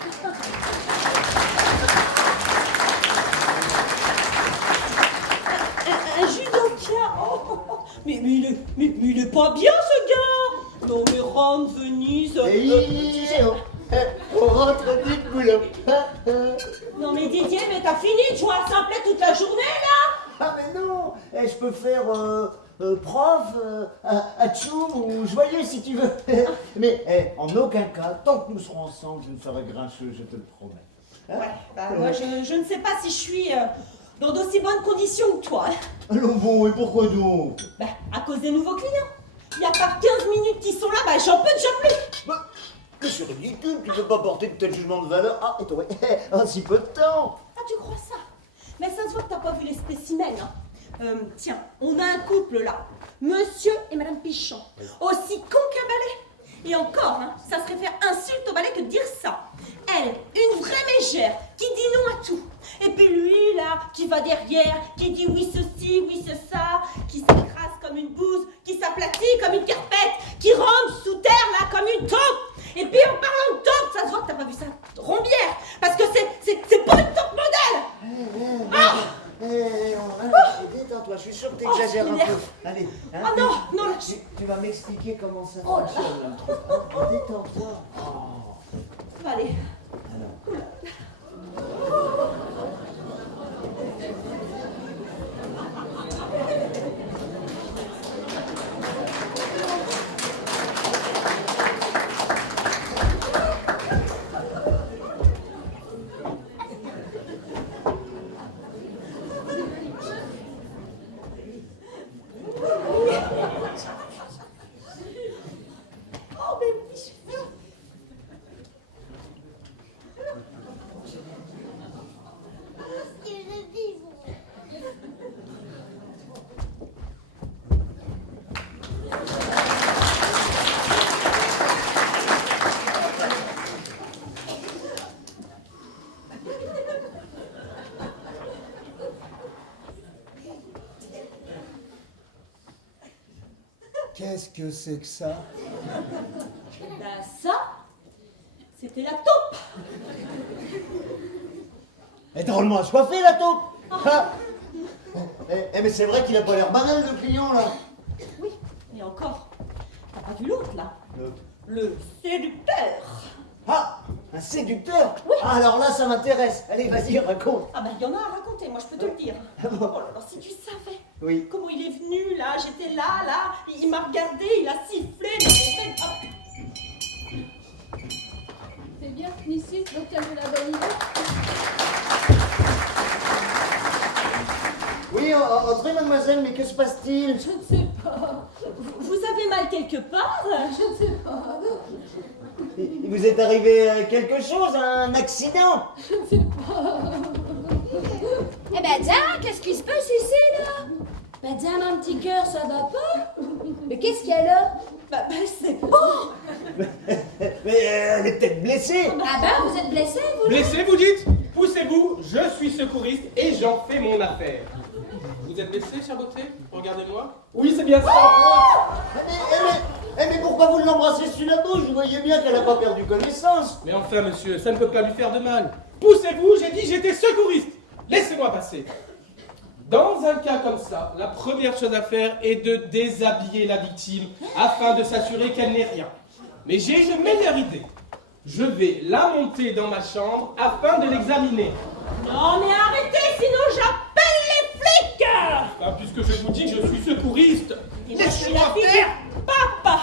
Un judoka. Oh, mais il est pas bien, ce gars. Non, mais Rome, Venise... On rentre du boulot. Non, mais Didier, mais t'as fini de jouer à simplet toute la journée, là? Ah mais non, je peux faire prof, atchoum ou joyeux si tu veux. Mais en aucun cas, tant que nous serons ensemble, je ne serai grincheux, je te le promets. Hein? Ouais, bah moi je ne sais pas si je suis dans d'aussi bonnes conditions que toi. Allons bon, et pourquoi donc? Bah, à cause des nouveaux clients. Il n'y a pas 15 minutes qu'ils sont là, bah j'en peux déjà plus. Bah, c'est ridicule, tu peux pas porter de tel jugement de valeur. Ah, et toi, en si peu de temps. Ah, tu crois ça? Mais ça se voit que t'as pas vu les spécimens, hein. Tiens, on a un couple là, monsieur et madame Pichon, aussi con qu'un balai. Et encore, hein, ça serait faire insulte au balai que de dire ça. Elle, une vraie mégère, qui dit non à tout. Et puis lui, là, qui va derrière, qui dit oui ceci, oui ça, qui s'écrase comme une bouse, qui s'aplatit comme une carpette, qui rampe sous terre, là, comme une taupe. Et puis en parlant de taupe, ça se voit que t'as pas vu ça rombière, parce que c'est pas une taupe modèle. Détends-toi, je suis sûr que t'exagères un peu. Allez, hein, Ah non, non, là, tu vas m'expliquer comment ça Oh là. fonctionne, là, le truc. Détends-toi. Oh. allez. Qu'est-ce que c'est que ça? Ben ça, c'était la taupe. Elle est drôlement assoiffée, la taupe. Ah. Mais c'est vrai qu'il a pas l'air banal, le client, là. Oui, et encore. T'as pas vu l'autre, là? L'autre. Le séducteur. Ah, un séducteur. Oui. Ah, alors là, ça m'intéresse. Allez, vas-y, raconte. Ah ben, il y en a à raconter, moi je peux te le dire. Ah bon? Oh là là, si tu savais Oui. comment il est venu, là, j'étais là, il m'a regardé, il a sifflé dans mon tête. Ah. C'est bien ici, l'hôtel de la Bonne Humeur. Oui, entrez, mademoiselle, mais que se passe-t-il? Je ne sais pas. Vous avez mal quelque part? Je ne sais pas. Il vous est arrivé quelque chose, un accident? Je ne sais pas. Eh ben, tiens, qu'est-ce qui se passe ici, là? Ben, tiens, mon petit cœur, ça va pas? Mais qu'est-ce qu'il y a là? Bah, c'est bon. Mais elle est peut-être blessée. Ah ben, vous êtes blessé, vous? Blessé, vous dites? Poussez-vous, je suis secouriste et j'en fais mon affaire. Vous êtes blessé, chère beauté? Regardez-moi. Oui, c'est bien ça. Mais pourquoi vous l'embrassez sur la bouche? Vous voyez bien qu'elle n'a pas perdu connaissance. Mais enfin, monsieur, ça ne peut pas lui faire de mal. Poussez-vous, j'ai dit j'étais secouriste. Laissez-moi passer. Dans un cas comme ça, la première chose à faire est de déshabiller la victime afin de s'assurer qu'elle n'est rien. Mais j'ai une meilleure idée. Je vais la monter dans ma chambre afin de l'examiner. Non mais arrêtez, sinon j'appelle les flics. Enfin, puisque je vous dis que je suis secouriste, Et moi, je suis laissez-moi la fille faire. du papa.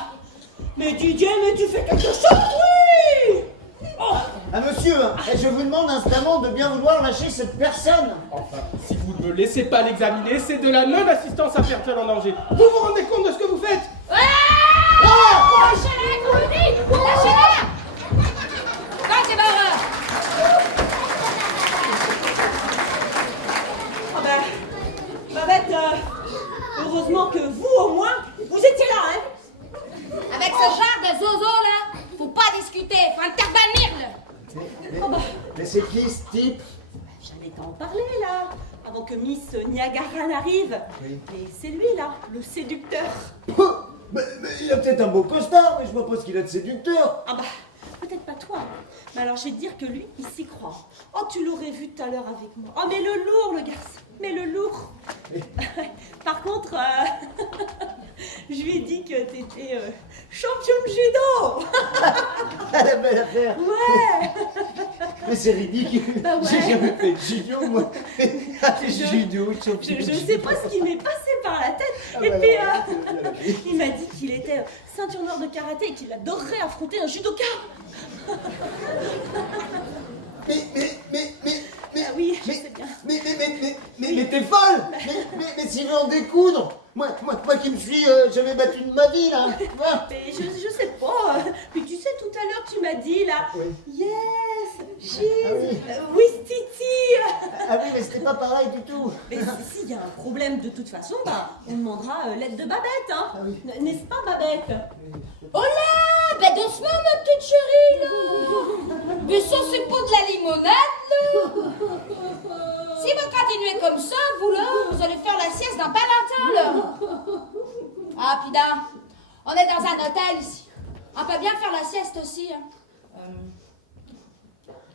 Mais Didier, mais tu fais quelque chose, oui. Oh. Ah, monsieur, je vous demande instamment de bien vouloir lâcher cette personne. Enfin, si vous ne me laissez pas l'examiner, c'est de la non-assistance à personne en danger. Vous vous rendez compte de ce que vous faites? Lâchez-la, je vous le dis! Lâchez-la! Va, débarras! Ah ben, Babette, heureusement que vous, au moins, vous étiez là, hein. Avec ce genre de zozo, là, faut pas discuter, faut intervenir, là! Mais c'est qui ce type? J'allais t'en parler, là, avant que Miss Niagara n'arrive. Oui. Et c'est lui, là, le séducteur. Mais il a peut-être un beau costard, mais je vois pas ce qu'il a de séducteur. Ah bah, peut-être pas toi. Mais alors, je vais te dire que lui, il s'y croit. Oh, tu l'aurais vu tout à l'heure avec moi. Oh, mais le lourd, le garçon. Mais le lourd. Par contre, je lui ai dit que t'étais champion de judo. La belle affaire. Ouais. Mais c'est ridicule. Bah ouais. J'ai jamais fait de judo, moi. Judo, champion. Je sais pas ce qui m'est passé par la tête. Ah Et bah puis, alors, il m'a dit qu'il était ceinture noire de karaté et qu'il adorerait affronter un judoka. Ah oui, je sais bien. Mais t'es folle. Mais s'il veut en découdre. Moi qui me suis jamais battu de ma vie, là. Mais je sais pas. Puis tu sais, tout à l'heure, tu m'as dit, là, Oui. yes, cheese, oui. with Titi. Ah oui, mais c'était pas pareil du tout. Mais s'il y a un problème, de toute façon, bah, on demandera l'aide de Babette, hein. Ah oui. N'est-ce pas, Babette? Oh là! Ben doucement, ma petite chérie, là! Mais ça, c'est pas de la limonade, là! Si vous continuez comme ça, vous, là, vous allez faire la sieste dans pas longtemps, là! Ah, pis donc, on est dans un hôtel, ici. On peut bien faire la sieste aussi, hein.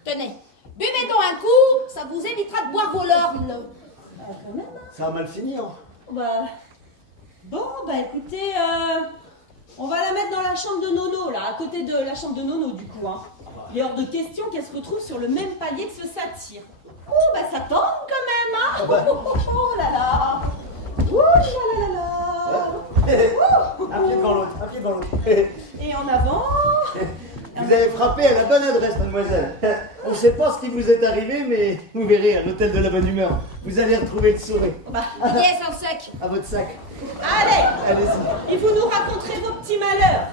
Tenez, buvez donc un coup, ça vous évitera de boire vos larmes, là. Quand même, hein. Ça va mal finir. Bah, bon, bah écoutez, on va la mettre dans la chambre de Nono, là, à côté de la chambre de Nono, du coup, hein. Il est hors de question qu'elle se retrouve sur le même palier que ce satyre. Oh, bah ça tombe quand même, hein. Ah bah. Oh là là. Ouh là là là. Un pied devant l'autre, un pied devant l'autre. Et en avant. Vous avez frappé à la bonne adresse, mademoiselle. On ne sait pas ce qui vous est arrivé, mais vous verrez, à l'hôtel de la bonne humeur, vous allez retrouver le sourire. Bah, Yes, en sec. À votre sac. allez, Allez-y. et vous nous raconterez vos petits malheurs.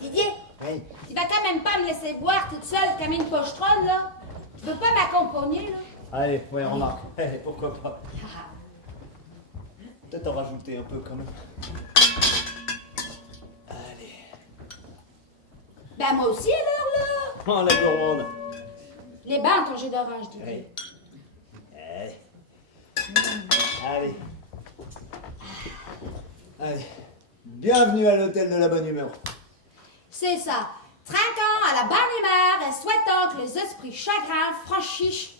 Didier, Oui. tu vas quand même pas me laisser boire toute seule comme une pochetronne, là? Tu veux pas m'accompagner, là? Allez, ouais, remarque. Pourquoi pas. Peut-être en rajouter un peu quand même. Allez. Ben moi aussi, alors, là! Oh, la gourmande. Les bains, ton jus d'orange, Didier. Allez. Allez. Bienvenue à l'hôtel de la bonne humeur. C'est ça. Trinquant à la bonne humeur et souhaitant que les esprits chagrins franchissent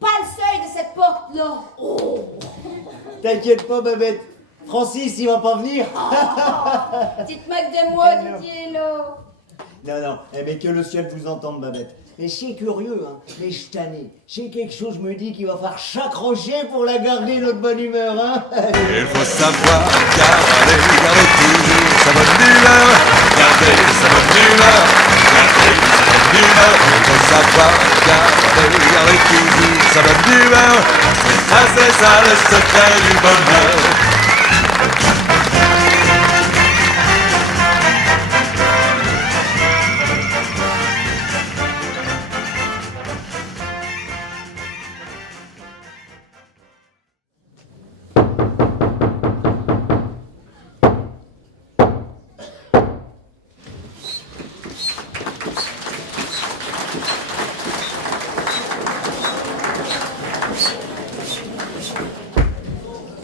pas le seuil de cette porte-là. Oh. T'inquiète pas, Babette. Francis, il va pas venir. Tu te moques de moi, Didier, là. Non, mais que le ciel vous entende, Babette. Mais c'est curieux, hein. Mais je tanné. J'ai quelque chose me dit qu'il va falloir s'accrocher pour la garder, notre bonne humeur, hein. Il faut savoir garder toujours sa bonne humeur. Garder sa bonne humeur. Garder sa bonne humeur. Il faut savoir garder toujours sa bonne humeur. C'est ça le secret du bonheur.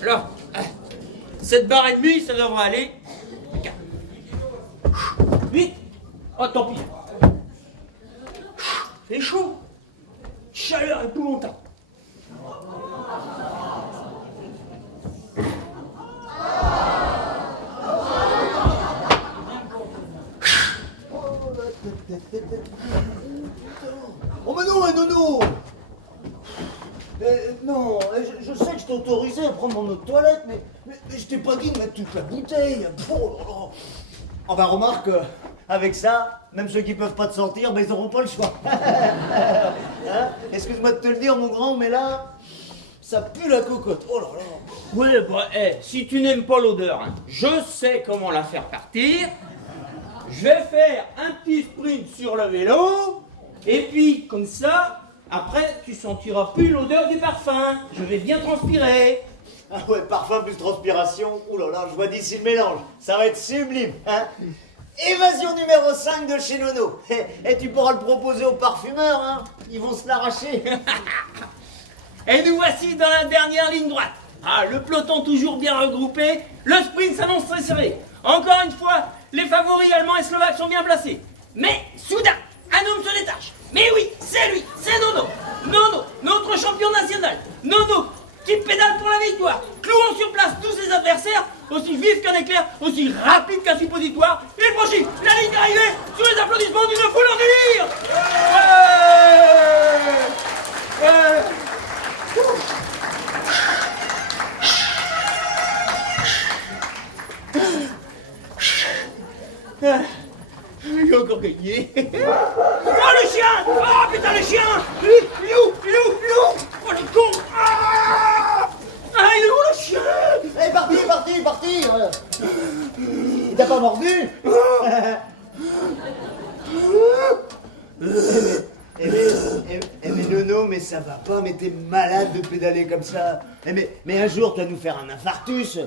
Alors, cette barre et demie, ça devrait aller. 8. Oh, tant pis. C'est chaud. Chaleur et tout longtemps. Oh, mais non, Nono. Non, je sais que je t'ai autorisé à prendre mon eau de toilette, mais je t'ai pas dit de mettre toute la bouteille. Oh là là. Oh bah remarque, avec ça, même ceux qui peuvent pas te sortir, ils auront pas le choix. Hein? Excuse-moi de te le dire, mon grand, mais là, ça pue la cocotte. Oh là là. Ouais, bah, si tu n'aimes pas l'odeur, hein, je sais comment la faire partir. Je vais faire un petit sprint sur le vélo, et puis, comme ça, après, tu sentiras plus l'odeur du parfum. Je vais bien transpirer. Ah ouais, parfum plus transpiration. Ouh là là, je vois d'ici le mélange. Ça va être sublime, hein. Évasion numéro 5 de chez Nono. Et tu pourras le proposer aux parfumeurs, hein. Ils vont se l'arracher. Et nous voici dans la dernière ligne droite. Ah, le peloton toujours bien regroupé. Le sprint s'annonce très serré. Encore une fois, les favoris allemands et slovaques sont bien placés. Mais soudain, un homme se détache. Mais oui, c'est lui, c'est Nono. Nono, notre champion national. Nono, qui pédale pour la victoire, clouant sur place tous ses adversaires, aussi vif qu'un éclair, aussi rapide qu'un suppositoire. Il franchit la ligne d'arrivée sous les applaudissements d'une foule en délire. J'ai encore gagné. Oh le chien! Oh putain le chien! Lou! Oh le con! Ah, il est où le chien? Parti. Il t'a pas mordu? Mais Nono, mais ça va pas, mais t'es malade de pédaler comme ça. Mais un jour, tu vas nous faire un infarctus.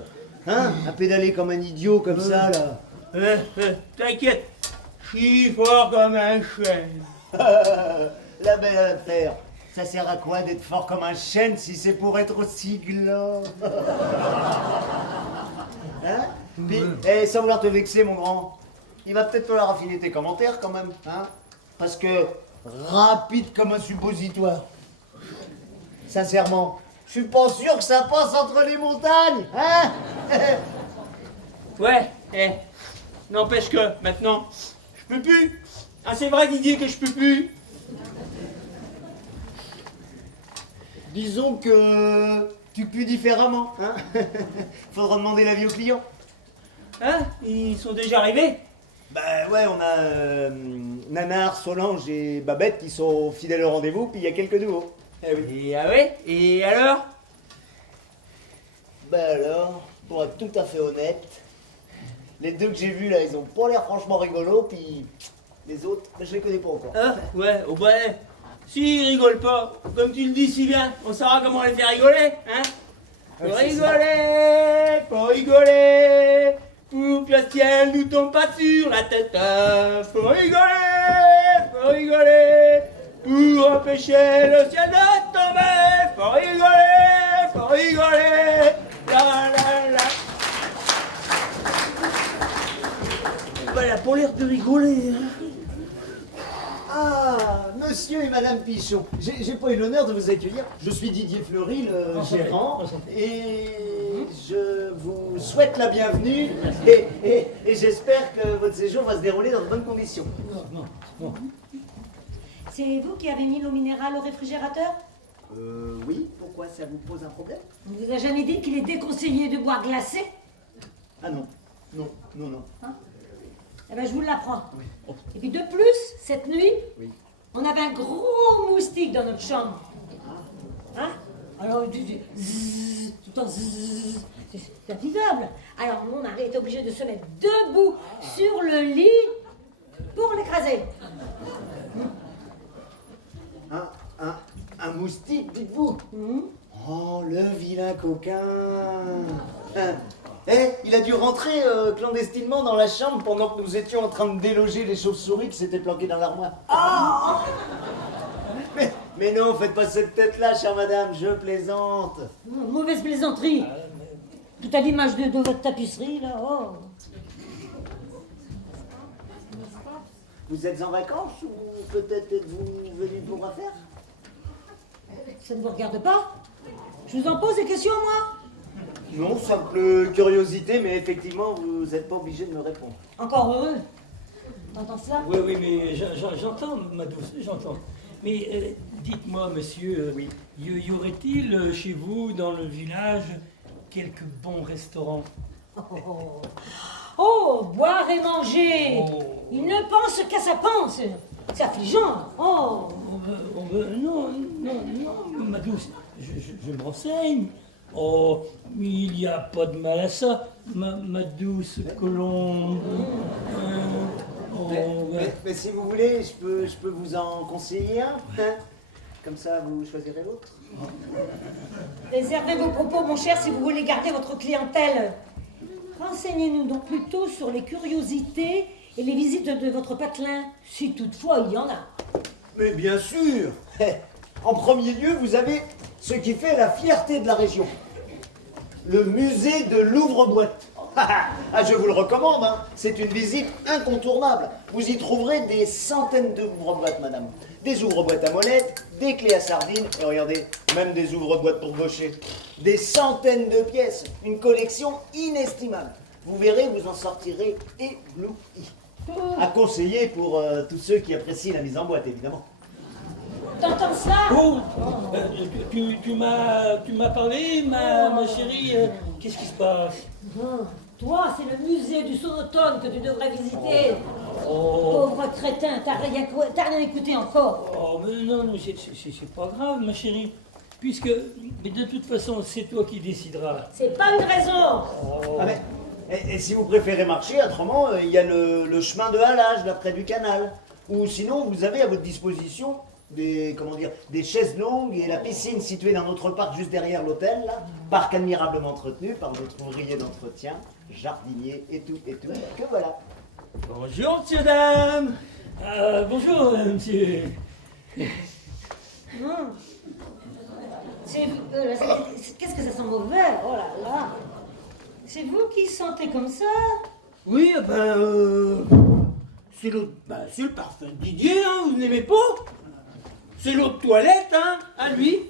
Hein? À pédaler comme un idiot comme ça, là. T'inquiète, je suis fort comme un chêne. La belle affaire. Ça sert à quoi d'être fort comme un chêne si c'est pour être aussi gland? Hein? Puis, sans vouloir te vexer, mon grand, il va peut-être falloir affiner tes commentaires quand même, hein? Parce que rapide comme un suppositoire. Sincèrement, je suis pas sûr que ça passe entre les montagnes, hein? Ouais, n'empêche que maintenant, je peux plus. Ah, c'est vrai Didier que je peux plus. Disons que tu pues différemment, hein? Faudra demander l'avis aux clients. Hein? Ils sont déjà arrivés? Bah ouais, on a Nanar, Solange et Babette qui sont fidèles au rendez-vous, puis il y a quelques nouveaux. Eh oui. Et ah ouais? Et alors? Bah alors, pour être tout à fait honnête, les deux que j'ai vus là, ils ont pas l'air franchement rigolos, puis les autres, je les connais pas encore. Ah, ouais, oh bah, s'ils rigolent pas, comme tu le dis si bien, on saura comment les faire rigoler, hein? Faut rigoler, pour que le ciel nous tombe pas sur la tête. Faut rigoler, faut rigoler, pour empêcher le ciel de tomber, faut rigoler, la la la. Voilà, pour l'air de rigoler. Hein. Ah, monsieur et madame Pichon, j'ai pas eu l'honneur de vous accueillir. Je suis Didier Fleury, le gérant, et je vous souhaite la bienvenue et j'espère que votre séjour va se dérouler dans de bonnes conditions. Non. C'est vous qui avez mis l'eau minérale au réfrigérateur? Oui, pourquoi ça vous pose un problème? On vous a jamais dit qu'il est déconseillé de boire glacé? Ah non. Hein? Eh ben, je vous l'apprends. Oui. Et puis de plus, cette nuit, on avait un gros moustique dans notre chambre. Hein? Alors, zzz, tout le temps, zzz, c'est invivable. Alors, mon mari est obligé de se mettre debout sur le lit pour l'écraser. Un moustique, dites-vous? Oh, le vilain coquin. Il a dû rentrer clandestinement dans la chambre pendant que nous étions en train de déloger les chauves-souris qui s'étaient planquées dans l'armoire. Mais non, faites pas cette tête-là, chère madame, je plaisante. Mauvaise plaisanterie. Tout à l'image de votre tapisserie, là. Oh. Vous êtes en vacances ou peut-être êtes-vous venu pour affaire? Ça ne vous regarde pas? Je vous en pose des questions, moi? Non, simple curiosité, mais effectivement, vous n'êtes pas obligé de me répondre. Encore heureux. T'entends cela? Oui, mais j'entends, ma douce, j'entends. Mais dites-moi, monsieur, y aurait-il chez vous, dans le village, quelques bons restaurants? Oh, boire et manger. Il ne pense qu'à sa panse. C'est affligeant. Oh. Non, ma douce, je me renseigne. Oh, il n'y a pas de mal à ça, ma douce colombe. Mais si vous voulez, je peux vous en conseiller un. Hein? Comme ça, vous choisirez l'autre. Réservez vos propos, mon cher, si vous voulez garder votre clientèle. Renseignez-nous donc plutôt sur les curiosités et les visites de votre patelin, si toutefois il y en a. Mais bien sûr. En premier lieu, vous avez ce qui fait la fierté de la région. Le musée de l'ouvre-boîte. Je vous le recommande, hein. C'est une visite incontournable. Vous y trouverez des centaines d'ouvre-boîtes, madame. Des ouvre-boîtes à molettes, des clés à sardines, et regardez, même des ouvre-boîtes pour gaucher. Des centaines de pièces, une collection inestimable. Vous verrez, vous en sortirez ébloui. À conseiller pour tous ceux qui apprécient la mise en boîte, évidemment. T'entends ça? Oh, tu m'as parlé, ma chérie, qu'est-ce qui se passe? Toi, c'est le musée du sonotone que tu devrais visiter. Pauvre crétin, t'as rien écouté encore. Oh, mais non, c'est pas grave, ma chérie. Mais de toute façon, c'est toi qui décideras. C'est pas une raison. Ah mais, et si vous préférez marcher, autrement, il y a le chemin de halage, là, près du canal. Ou sinon, vous avez à votre disposition des chaises longues et la piscine située dans notre parc juste derrière l'hôtel, là. Parc admirablement entretenu par notre ouvrier d'entretien, jardinier et tout, que voilà. Bonjour, monsieur, dame. Bonjour, monsieur. Qu'est-ce que ça sent mauvais? Oh là là. C'est vous qui sentez comme ça? Oui, c'est le parfum de Didier, hein, vous n'aimez pas? C'est l'eau de toilette, hein, à lui.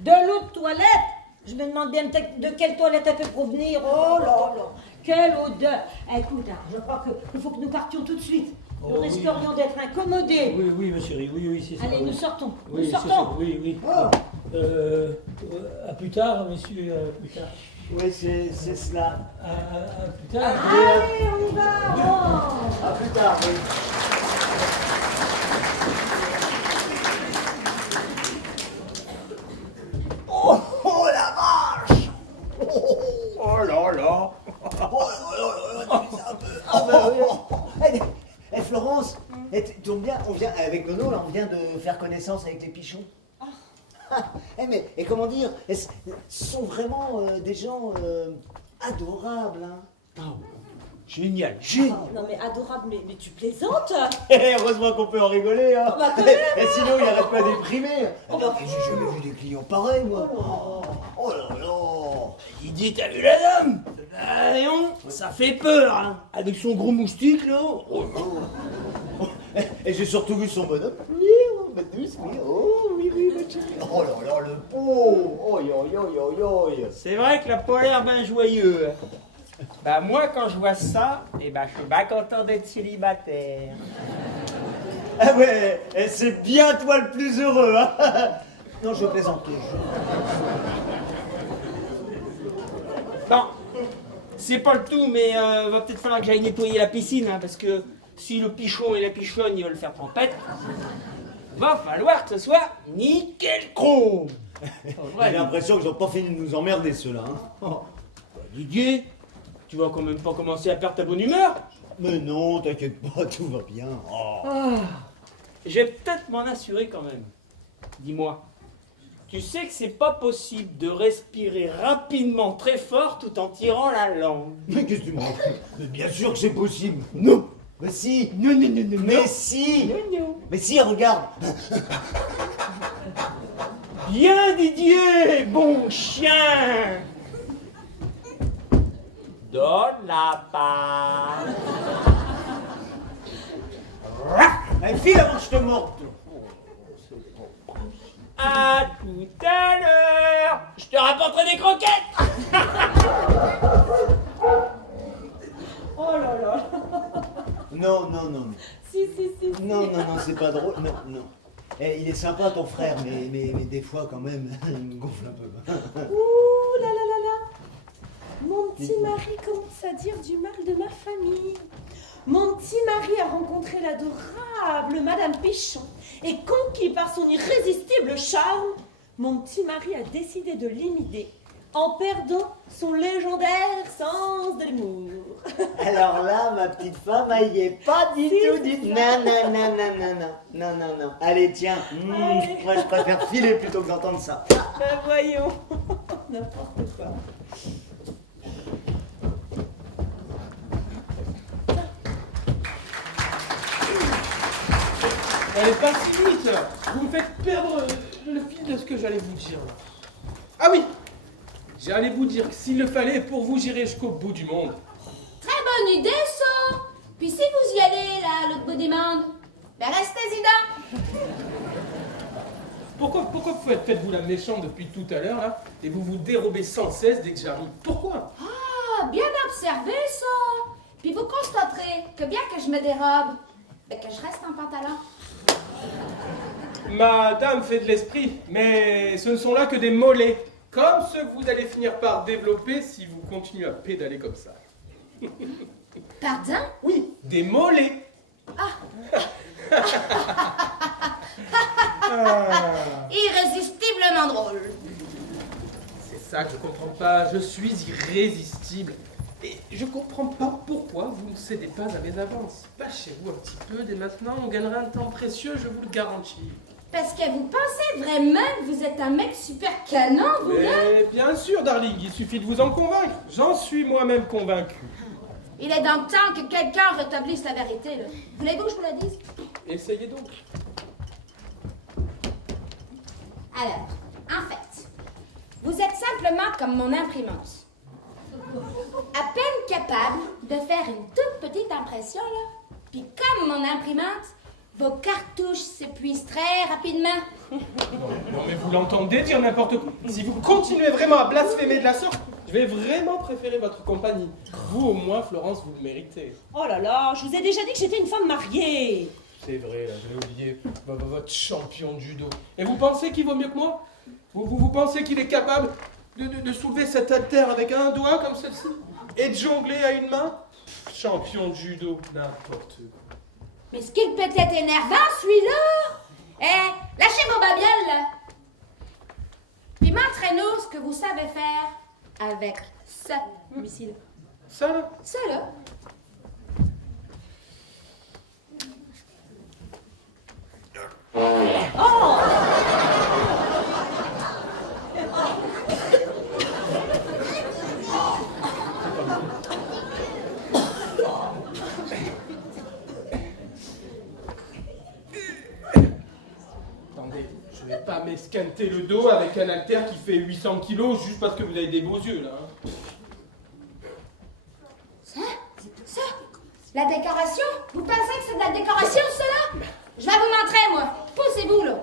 De l'eau de toilette? Je me demande bien de quelle toilette elle peut provenir. Oh là là, quelle odeur. Écoute, je crois qu'il faut que nous partions tout de suite. Nous risquerions d'être incommodés. Oui, ma chérie, oui, c'est ça. Allez, nous sortons. Oui, nous sortons. Oui. Oh. À plus tard, messieurs, à plus tard. Oui, c'est cela. À plus tard. Allez, on y va. Oh. À plus tard, oui. Oh la vache! Oh là là! Florence, tu tombes bien, on vient avec Nono, là, on vient de faire connaissance avec les pichons. Mais comment dire, ce sont vraiment des gens adorables. Hein. Génial. Non mais adorable, mais tu plaisantes? Heureusement qu'on peut en rigoler, hein. Bah, quand même. Et sinon, il arrête pas d'éprimer. Attends, j'ai jamais vu des clients pareils, moi. Oh là là. Didier, t'as vu la dame? Ah, Léon, ça fait peur, hein. Avec son gros moustique, là. Oh, Et j'ai surtout vu son bonhomme. Oui, ma douce, oui. Oh, oui, oui, ma chérie. Oh là là, le pauvre. Oh, yo, yo, yo, yo. c'est vrai que la pas l'air bien joyeux. Bah moi quand je vois ça, eh ben je suis bien content d'être célibataire. Ah ouais, c'est bien toi le plus heureux, hein. Non, je plaisante. Bon, c'est pas le tout, mais va peut-être falloir que j'aille nettoyer la piscine, hein, parce que si le pichon et la pichonne ils veulent faire tempête, va falloir que ce soit nickel chrome. J'ai l'impression qu'ils ont pas fini de nous emmerder, ceux-là, hein. Oh. Didier, tu vas quand même pas commencer à perdre ta bonne humeur? Mais non, t'inquiète pas, tout va bien. Oh. Je vais peut-être m'en assurer quand même. Dis-moi, tu sais que c'est pas possible de respirer rapidement très fort tout en tirant la langue. Mais qu'est-ce que tu me racontes? Mais bien sûr que c'est possible. Non. Mais si. Non, non, non, non. Mais si. Non, non. Mais si, regarde. Bien Didier, bon chien. Donne la part. Allez, file avant que je te morde. À tout à l'heure. Je te rapporterai des croquettes. Oh là là. Non, non, non. Si. Non, non, non, c'est pas drôle. Non, non. Eh, il est sympa ton frère, mais des fois quand même, il me gonfle un peu. Ouh là là là là. Mon petit mari commence à dire du mal de ma famille. Mon petit mari a rencontré l'adorable Madame Pichon et conquis par son irrésistible charme, mon petit mari a décidé de l'imiter en perdant son légendaire sens de l'humour. Alors là, ma petite femme, elle y est pas du tout du tout. Non, non, non, non, non, non, non, non, non. Allez, tiens, moi je préfère filer plutôt que d'entendre ça. Ben voyons, n'importe quoi. Elle est pas si vite. Vous me faites perdre le fil de ce que j'allais vous dire. Ah oui, j'allais vous dire que s'il le fallait, pour vous, j'irai jusqu'au bout du monde. Très bonne idée, ça. Puis si vous y allez, là, l'autre bout du monde, ben restez-y donc. Pourquoi faites-vous la méchante depuis tout à l'heure, là, et vous vous dérobez sans cesse dès que j'arrive? Pourquoi? Ah, bien observé, ça. Puis vous constaterez que bien que je me dérobe, ben que je reste en pantalon. Madame fait de l'esprit, mais ce ne sont là que des mollets, comme ceux que vous allez finir par développer si vous continuez à pédaler comme ça. Pardon? Oui, des mollets. Irrésistiblement drôle. C'est ça que je comprends pas, je suis irrésistible. Et je comprends pas pourquoi vous ne cédez pas à mes avances. Lâchez-vous un petit peu dès maintenant, on gagnera un temps précieux, je vous le garantis. Parce que vous pensez vraiment que vous êtes un mec super canon, vous, là? Mais bien sûr, darling, il suffit de vous en convaincre. J'en suis moi-même convaincu. Il est donc temps que quelqu'un rétablisse la vérité, là. Voulez-vous que je vous la dise? Essayez donc. Alors, en fait, vous êtes simplement comme mon imprimante. À peine capable de faire une toute petite impression, là. Puis comme mon imprimante, vos cartouches s'épuisent très rapidement. Non mais vous l'entendez dire n'importe quoi. Si vous continuez vraiment à blasphémer de la sorte, je vais vraiment préférer votre compagnie. Vous au moins, Florence, vous le méritez. Oh là là, je vous ai déjà dit que j'étais une femme mariée. C'est vrai, là, j'avais oublié. Votre champion de judo. Et vous pensez qu'il vaut mieux que moi? Vous pensez qu'il est capable de soulever cette haltère avec un doigt comme celle-ci? Et de jongler à une main? Champion de judo, n'importe quoi. Mais ce qu'il peut être énervant, celui-là! Eh, lâchez vos babioles, là! Puis montrez-nous ce que vous savez faire avec ça, ici, là. Ça, là? Ça, là. esquinter le dos avec un haltère qui fait 800 kilos juste parce que vous avez des beaux yeux, là. Hein. Ça La décoration? Vous pensez que c'est de la décoration, cela? Je vais vous montrer, moi. Poussez-vous, là.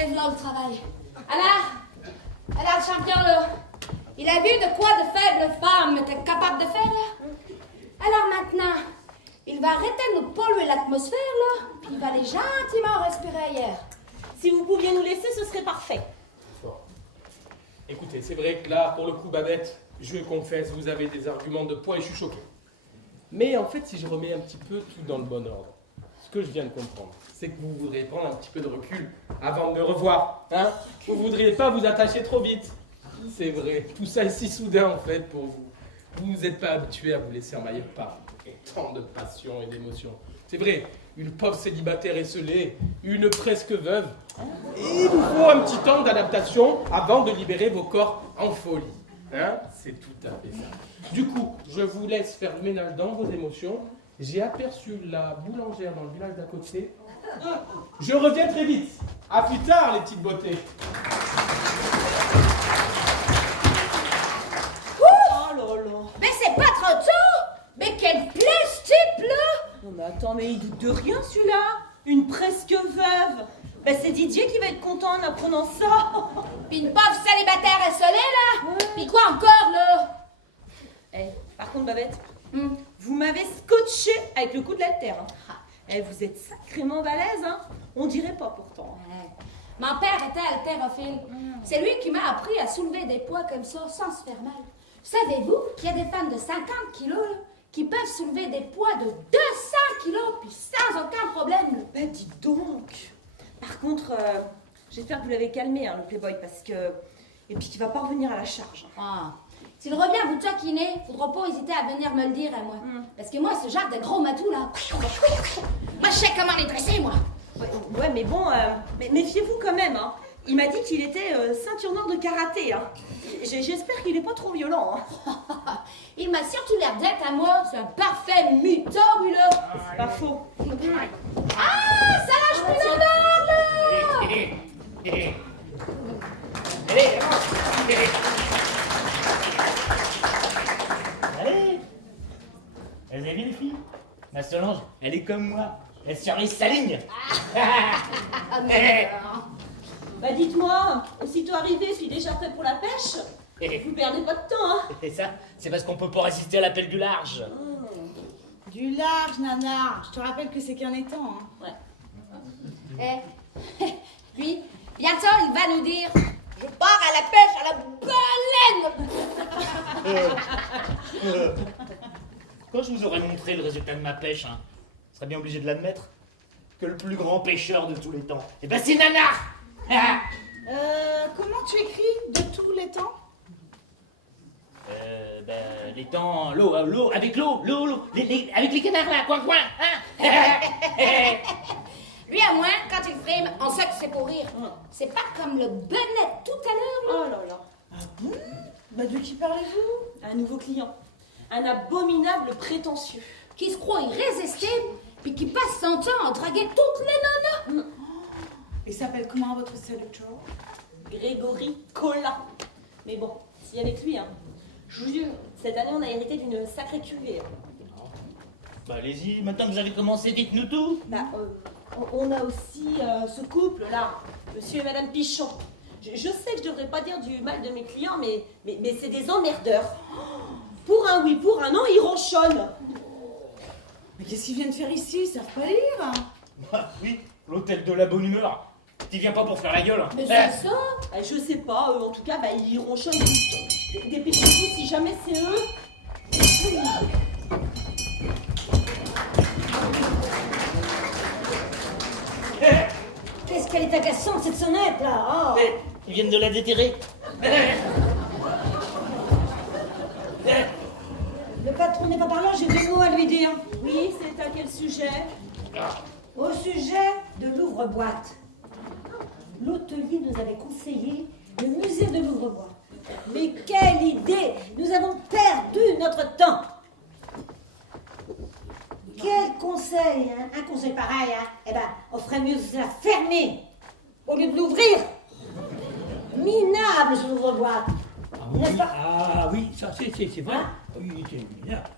Et voilà le travail. Alors, le champion, là, il a vu de quoi de faibles femmes étaient capables de faire, là? Alors maintenant, il va arrêter de nous polluer l'atmosphère, là, puis il va aller gentiment respirer ailleurs. Si vous pouviez nous laisser, ce serait parfait. Bon. Écoutez, c'est vrai que là, pour le coup, Babette, je confesse, vous avez des arguments de poids et je suis choqué. Mais en fait, si je remets un petit peu tout dans le bon ordre, ce que je viens de comprendre, c'est que vous voudriez prendre un petit peu de recul avant de me revoir, hein? Vous voudriez pas vous attacher trop vite. C'est vrai, tout ça est si soudain en fait pour vous. Vous n'êtes pas habitué à vous laisser envahir par tant de passion et d'émotions. C'est vrai, une pauvre célibataire esselée, une presque veuve. Et il vous faut un petit temps d'adaptation avant de libérer vos corps en folie. Hein? C'est tout à fait ça. Du coup, je vous laisse faire le ménage dans vos émotions. J'ai aperçu la boulangère dans le village d'à côté. Je reviens très vite. À plus tard, les petites beautés. Oh là là. Mais c'est pas trop tôt! Mais quel plaie, ce type-là! Non mais attends, mais il doute de rien celui-là. Une presque veuve. Ben c'est Didier qui va être content en apprenant ça. Puis une pauvre célibataire esselée, là! Puis quoi encore, là? Eh, par contre, Babette, vous m'avez scotché avec le coup de la terre. Hein. Eh, vous êtes sacrément balèze, hein. On dirait pas pourtant. Ouais. Mon père était haltérophile. C'est lui qui m'a appris à soulever des poids comme ça sans se faire mal. Savez-vous qu'il y a des femmes de 50 kilos là, qui peuvent soulever des poids de 200 kilos puis sans aucun problème? Là. Ben dis donc. Par contre, j'espère que vous l'avez calmé, hein, le Playboy, parce que... Et puis qu'il va pas revenir à la charge. Ah. S'il revient à vous taquiner, faudra pas hésiter à venir me le dire à moi. Parce que moi, ce genre de gros matou là, moi je sais comment les dresser, moi. Ouais, mais bon, mais méfiez-vous quand même, hein. Il m'a dit qu'il était ceinture noire de karaté, hein. J'espère qu'il est pas trop violent, hein. Il m'a surtout l'air d'être à moi, c'est un parfait mytho, lui là. C'est pas faux. Ah, ça lâche plus dans l'or, là. Allez! Vous avez vu les filles? Ma Solange, elle est comme moi. Elle surveille sa ligne. Bah dites-moi, aussitôt arrivé, je suis déjà prêt pour la pêche. Vous perdez pas de temps, hein. Et ça, c'est parce qu'on peut pas résister à l'appel du large. Du large, nana. Je te rappelle que c'est qu'un étang. Hein. Ouais. Puis, bientôt, il va nous dire « Je pars à la pêche à la baleine !» Quand je vous aurais montré le résultat de ma pêche, hein, vous serez bien obligé de l'admettre que le plus grand pêcheur de tous les temps, eh ben c'est Nanar. Comment tu écris de tous les temps? Les temps, l'eau, avec l'eau, avec les canards là, coin, hein. Lui, à moins, quand il frime, on sait que c'est pour rire. C'est pas comme le bonnet tout à l'heure, là. Oh là là. Ah bon? Bah de qui parlez-vous? Un nouveau client. Un abominable prétentieux. Qui se croit irrésistible, puis qui passe son temps à draguer toutes les nanas. Il s'appelle comment votre séducteur? Grégory Collin. Mais bon, si avec lui, hein. Je vous jure, cette année, on a hérité d'une sacrée cuvée. Bah allez-y, maintenant que vous avez commencé, dites-nous tout. Bah, on a aussi ce couple-là, monsieur et madame Pichon. Je sais que je devrais pas dire du mal de mes clients, mais c'est des emmerdeurs. Pour un oui, pour un non, ils ronchonnent. Mais qu'est-ce qu'ils viennent faire ici? Ils savent pas lire. Bah oui, l'hôtel de la bonne humeur. Tu viens pas pour faire la gueule. Mais c'est ça. Bah, je sais pas, en tout cas, bah, ils ronchonnent. Dépêchez-vous si jamais c'est eux. qu'est-ce qu'elle est agaçante cette sonnette là. Oh. Ils viennent de la déterrer. Le patron n'est pas par là, j'ai deux mots à lui dire. Oui, c'est à quel sujet? Au sujet de l'ouvre-boîte. L'hôtelier nous avait conseillé le musée de l'ouvre-boîte. Mais quelle idée! Nous avons perdu notre temps. Quel conseil, hein? Un conseil pareil, hein? Eh ben, on ferait mieux de la fermer au lieu de l'ouvrir. Minable, ce l'ouvre-boîte. N'est-ce pas? Ah oui, ça c'est vrai. Hein? Oui, c'est minable.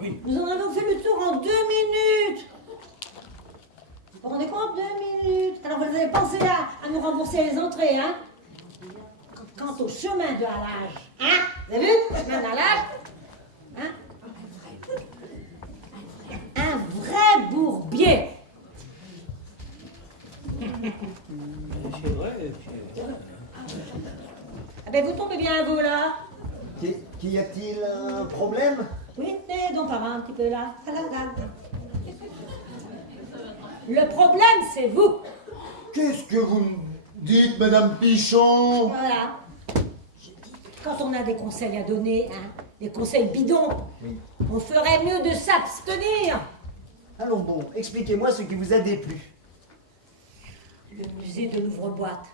Oui. Nous en avons fait le tour en 2 minutes. Vous vous rendez compte? 2 minutes. Alors vous avez pensé là à nous rembourser les entrées, hein? Quant au chemin de halage, hein? Vous avez vu? Le chemin de halage? Hein? Un vrai bourbier. C'est vrai. Ah ben vous tombez bien, vous, là. Qu'y a-t-il un problème? Oui, tenez donc par un petit peu là. Ah, là, là. Le problème, c'est vous. Qu'est-ce que vous me dites, Madame Pichon? Voilà. Quand on a des conseils à donner, hein, des conseils bidons, on ferait mieux de s'abstenir. Allons bon, expliquez-moi ce qui vous a déplu. Le musée de l'ouvre-boîte.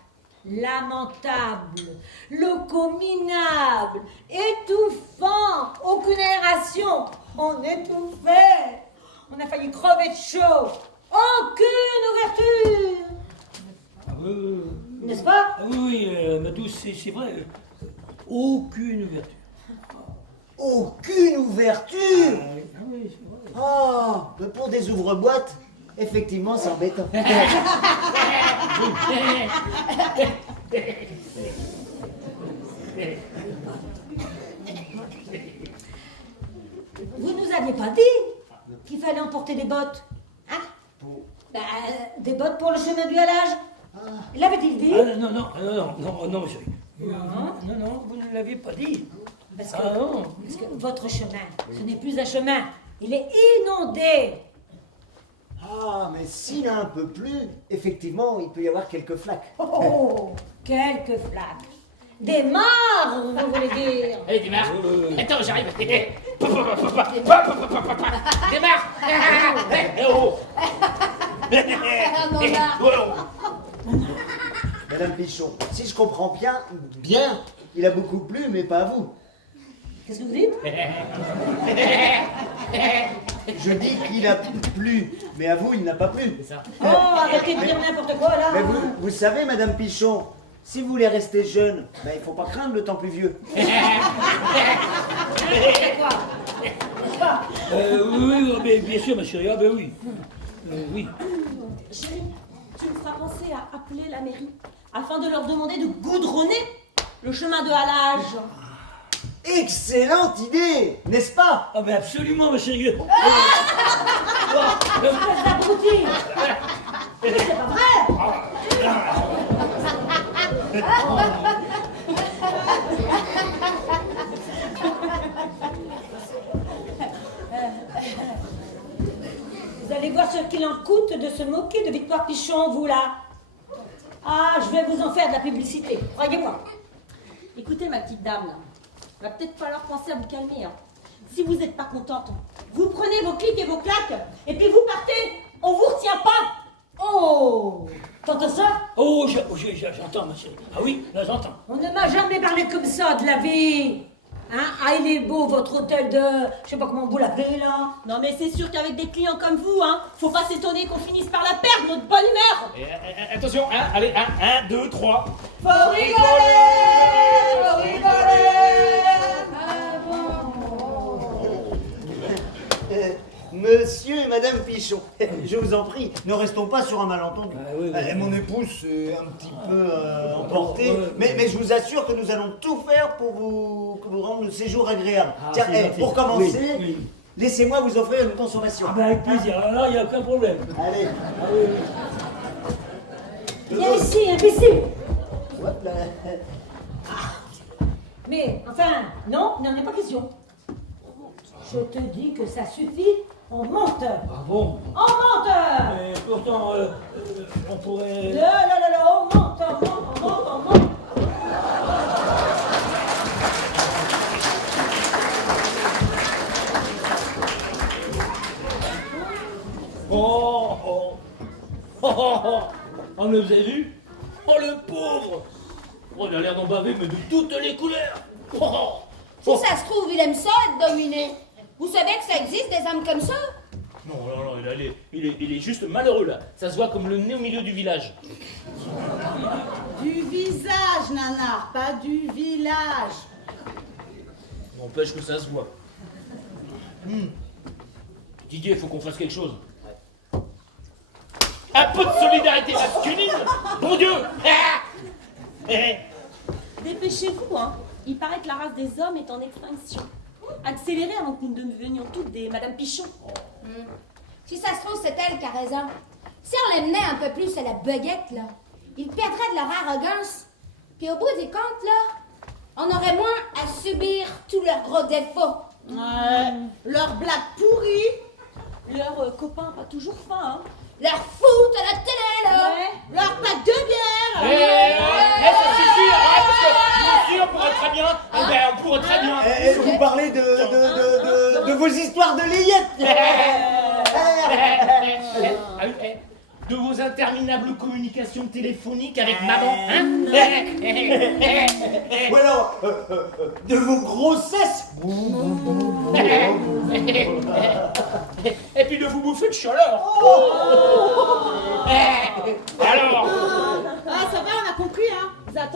Lamentable, locaux minables, étouffant, aucune aération, on étouffait, on a failli crever de chaud, aucune ouverture. Ah, N'est-ce pas? Ah oui, ma douce, c'est vrai. Aucune ouverture. Aucune ouverture? Ah oui, c'est vrai. Oh, mais pour des ouvre-boîtes, effectivement, c'est embêtant. Vous nous aviez pas dit qu'il fallait emporter des bottes, hein? Bah, des bottes pour le chemin du halage. L'avait-il dit? Ah, non, chérie. Non, vous ne l'aviez pas dit. Parce que, Ah non. parce que votre chemin, ce n'est plus un chemin, il est inondé. Ah, mais s'il a un peu plu, effectivement, il peut y avoir quelques flaques. Oh, quelques flaques. Des mares, vous voulez dire? Allez, démarre. Attends, j'arrive. Démarre. Madame Pichon, si je comprends bien, il a beaucoup plu, mais pas à vous. Qu'est-ce que vous dites? Je dis qu'il a plu, mais à vous, il n'a pas plu. Oh, arrêtez de dire n'importe quoi, là. Mais vous savez, Madame Pichon, si vous voulez rester jeune, ben, il ne faut pas craindre le temps pluvieux. Oui, mais bien sûr, ma chérie, ah ben oui. Oui. Chérie, tu me feras penser à appeler la mairie afin de leur demander de goudronner le chemin de halage. Excellente idée, n'est-ce pas? Ah ben absolument, ma chérie. Espèce d'abruti. C'est pas vrai. Vous allez voir ce qu'il en coûte de se moquer de Victoire Pichon, vous là. Ah, je vais vous en faire de la publicité, croyez-moi. Écoutez, ma petite dame, là, va peut-être falloir penser à vous calmer. Hein. Si vous n'êtes pas contente, vous prenez vos clics et vos claques, et puis vous partez. On vous retient pas. Oh, t'entends ça? Oh, j'entends, ma chérie. Ah oui, là j'entends. On ne m'a jamais parlé comme ça de la vie. Hein? Ah, il est beau votre hôtel de... Je sais pas comment vous l'appelez là. Non mais c'est sûr qu'avec des clients comme vous, hein, faut pas s'étonner qu'on finisse par la perdre, notre bonne humeur. Attention, hein, allez, 1, 2, 3. Faut rigoler. Monsieur et Madame Pichon, je vous en prie, ne restons pas sur un malentendu. Oui. Mon épouse est un petit peu emportée, mais je vous assure que nous allons tout faire pour vous rendre le séjour agréable. Tiens, pour commencer, oui. laissez-moi vous offrir une consommation. Ah ben avec plaisir, alors il n'y a aucun problème. Allez. Ah oui. Viens ici, imbécile. Hop là. Mais, enfin, non, il n'en est pas question. Je te dis que ça suffit On monte. Ah bon? On monte. Mais pourtant, on pourrait... Là, on monte, on monte. Oh, mais vous avez vu? Oh, le pauvre! Oh, il a l'air d'en baver, mais de toutes les couleurs! Si ça se trouve, il aime ça, être dominé. Vous savez que ça existe, des hommes comme ça? Non, il est juste malheureux là. Ça se voit comme le nez au milieu du village. Du visage, Nana, pas du village. N'empêche que ça se voit. Didier, faut qu'on fasse quelque chose. Un peu de solidarité masculine. Bon Dieu. Dépêchez-vous, hein. Il paraît que la race des hommes est en extinction. Accélérez avant que nous devenions toutes des Madame Pichon. Si ça se trouve, c'est elle qui a raison. Si on les menait un peu plus à la baguette, là, ils perdraient de leur arrogance. Puis au bout des comptes, là, on aurait moins à subir tous leurs gros défauts. Leur blague pourrie. Leurs copains pas toujours fins, hein. Leur foot à la télé, là. Leur plaque de bière. Ça suffit, parce que nous aussi on pourrait très bien. On pourrait très bien. Vous parlez de vos histoires de layettes. De vos interminables communications téléphoniques avec maman, hein? Ou alors, de vos grossesses. Et puis de vous bouffer de chaleur. Alors, Ah, ça va, on a compris, hein.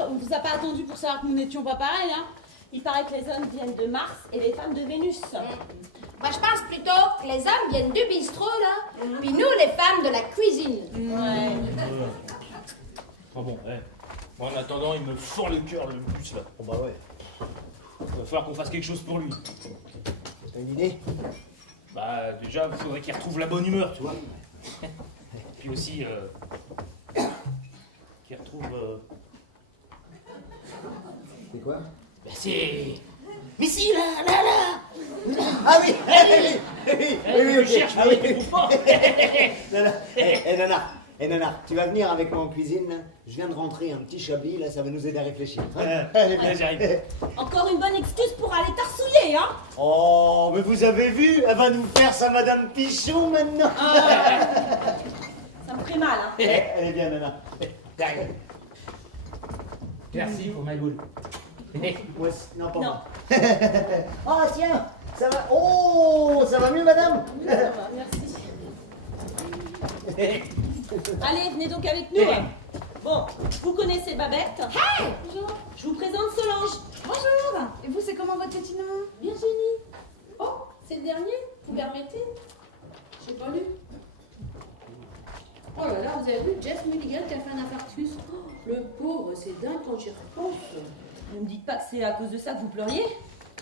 On vous a pas attendu pour savoir que nous n'étions pas pareils, hein. Il paraît que les hommes viennent de Mars et les femmes de Vénus. Moi, je pense plutôt que les hommes viennent du bistrot, là, puis nous, les femmes, de la cuisine. Ah bon, moi en attendant, il me fend le cœur le bus là. Bon bah ouais, Il va falloir qu'on fasse quelque chose pour lui. t'as une idée? Bah déjà, il faudrait qu'il retrouve la bonne humeur, tu vois. Puis aussi, qu'il retrouve... C'est quoi? Bah c'est... Mais si, là Ah oui, oui, je ok. cherche, Ah mais oui. je trouve pas. Nana, tu vas venir avec moi en cuisine, là. Je viens de rentrer un petit chablis, là, ça va nous aider à réfléchir. J'arrive. Encore une bonne excuse pour aller t'arsouiller, hein. Oh, mais vous avez vu, elle va nous faire sa Madame Pichon, maintenant. Ça me ferait mal, hein. Elle est bien, Nana. Merci pour ma boule. Ouais, non, pas Non. moi. Oh, tiens, ça va. Oh, ça va mieux, madame? Ça va, merci. Allez, venez donc avec nous. Bon, vous connaissez Babette? Hey! Bonjour. Je vous présente Solange. Bonjour. Et vous, c'est comment votre petit nom? Virginie. Oh, c'est le dernier? Vous permettez? J'ai pas lu. Oh là là, vous avez vu Jess Mulligan qui a fait un infarctus? Oh, le pauvre, c'est dingue quand j'y repense. Ne me dites pas que c'est à cause de ça que vous pleuriez?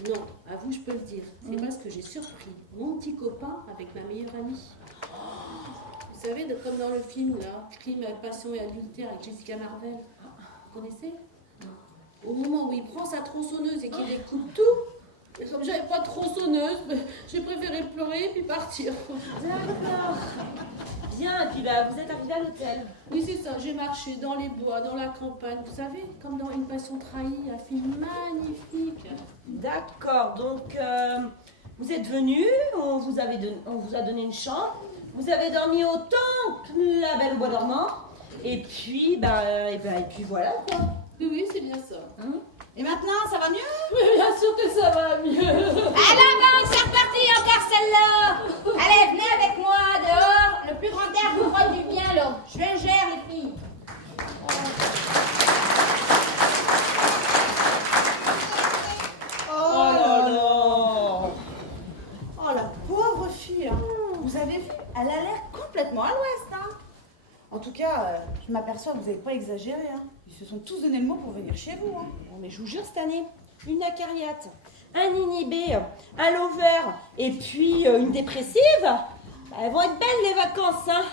Non, à vous je peux le dire. C'est parce que j'ai surpris mon petit copain avec ma meilleure amie. Vous savez, comme dans le film là, Crime, Passion et Adultère avec Jessica Marvel. Vous connaissez? Au moment où il prend sa tronçonneuse et qu'il découpe tout, et comme j'avais pas de tronçonneuse, j'ai préféré pleurer puis partir. D'accord. Bien, et puis bah, vous êtes arrivé à l'hôtel. Oui, c'est ça, j'ai marché dans les bois, dans la campagne, vous savez, comme dans Une Passion trahie, un film magnifique. D'accord, donc vous êtes venu, on vous a donné une chambre, vous avez dormi autant que la belle au bois dormant, et puis, et puis voilà quoi. Oui, oui, c'est bien ça. Et maintenant, ça va mieux? Oui, bien sûr que ça va mieux. Alors bon, c'est reparti encore celle-là. Allez, venez avec moi dehors. Le plus grand air vous fera du bien, là. Je vais gérer les filles. Oh là là. Oh la pauvre fille, hein. Vous avez vu? Elle a l'air complètement à l'ouest, hein. En tout cas, je m'aperçois que vous n'avez pas exagéré, hein. Ils se sont tous donné le mot pour venir chez vous, hein. Bon, mais je vous jure, cette année, une acariate, un inhibé, un lover, et puis une dépressive, elles vont être belles les vacances, hein.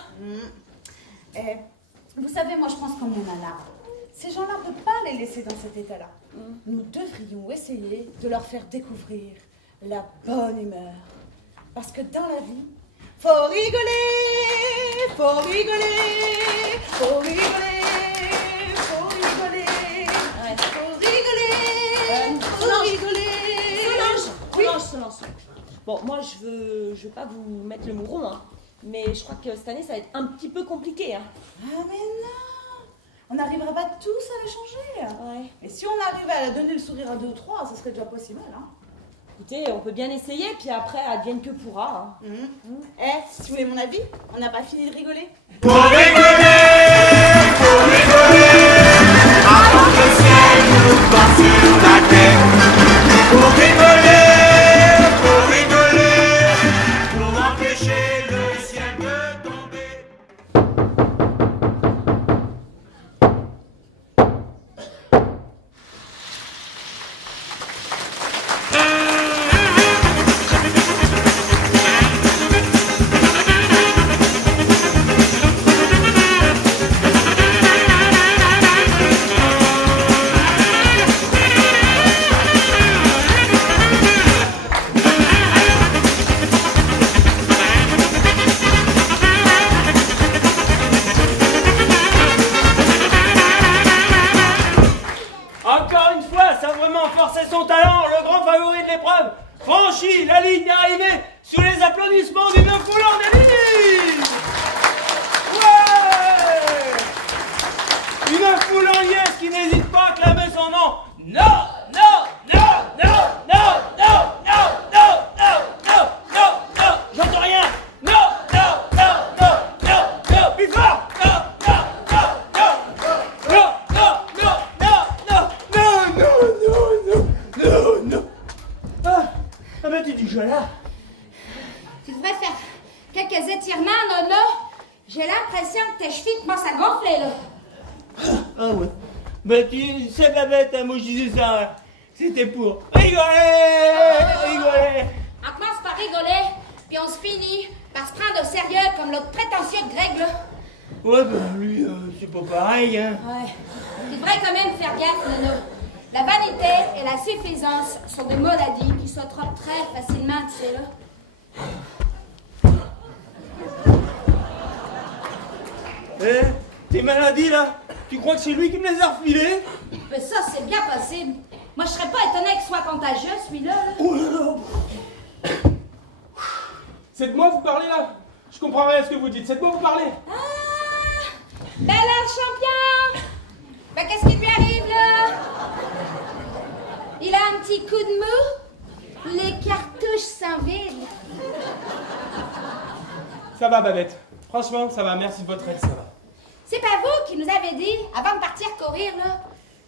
Et vous savez, moi je pense comme mon nana. Ces gens-là, on ne peut pas les laisser dans cet état-là. Nous devrions essayer de leur faire découvrir la bonne humeur. Parce que dans la vie, Faut rigoler, faut rigoler, faut rigoler, faut rigoler, faut rigoler, faut rigoler. Solange. Bon, moi, je veux pas vous mettre le mouron, hein. Mais je crois que cette année, ça va être un petit peu compliqué, hein. Ah mais non, on n'arrivera pas tous à le changer. Ouais. Et si on arrivait à donner le sourire à 2 ou 3, ça serait déjà pas si mal, hein. Écoutez, on peut bien essayer, puis après, advienne que pourra, hein. Si tu voulais mon avis, on n'a pas fini de rigoler. Pour rigoler, avant que le ciel nous tombe sur la tête. Pour rigoler, pour empêcher le ciel de tomber. Encore une fois, sans vraiment forcer son talent, le grand favori de l'épreuve franchit la ligne d'arrivée sous les applaudissements du 9 foulant d'Élie. Ouais, une foulant liesse qui n'hésite pas à clamer son nom. Non, j'entends rien. Non, plus fort. Non. Ah ben t'es déjà là. Tu devrais faire quelques étirements, Nono. J'ai l'impression que tes chevilles commencent à gonfler, là. Ah ouais. Ben tu sais Babette, moi je disais ça, hein. C'était pour rigoler. On commence par rigoler, puis on se finit par se prendre au sérieux comme l'autre prétentieux Greg, là. Ouais ben lui, c'est pas pareil, hein. Ouais. Tu devrais quand même faire gaffe, Nono. La vanité et la suffisance sont des maladies qui s'attrapent très facilement, tu sais, là. Tes maladies là, tu crois que c'est lui qui me les a refilées? Mais ça, c'est bien possible. Moi, je serais pas étonnée qu'il soit contagieux, celui-là, là. C'est de moi vous parlez là? Je comprends rien à ce que vous dites. C'est de moi vous parlez? Ben là, le champion! Ben, qu'est-ce qui lui arrive, là? Il a un petit coup de mou? Les cartouches sont vides. Ça va Babette. Franchement, ça va. Merci de votre aide, ça va. C'est pas vous qui nous avez dit, avant de partir courir, là,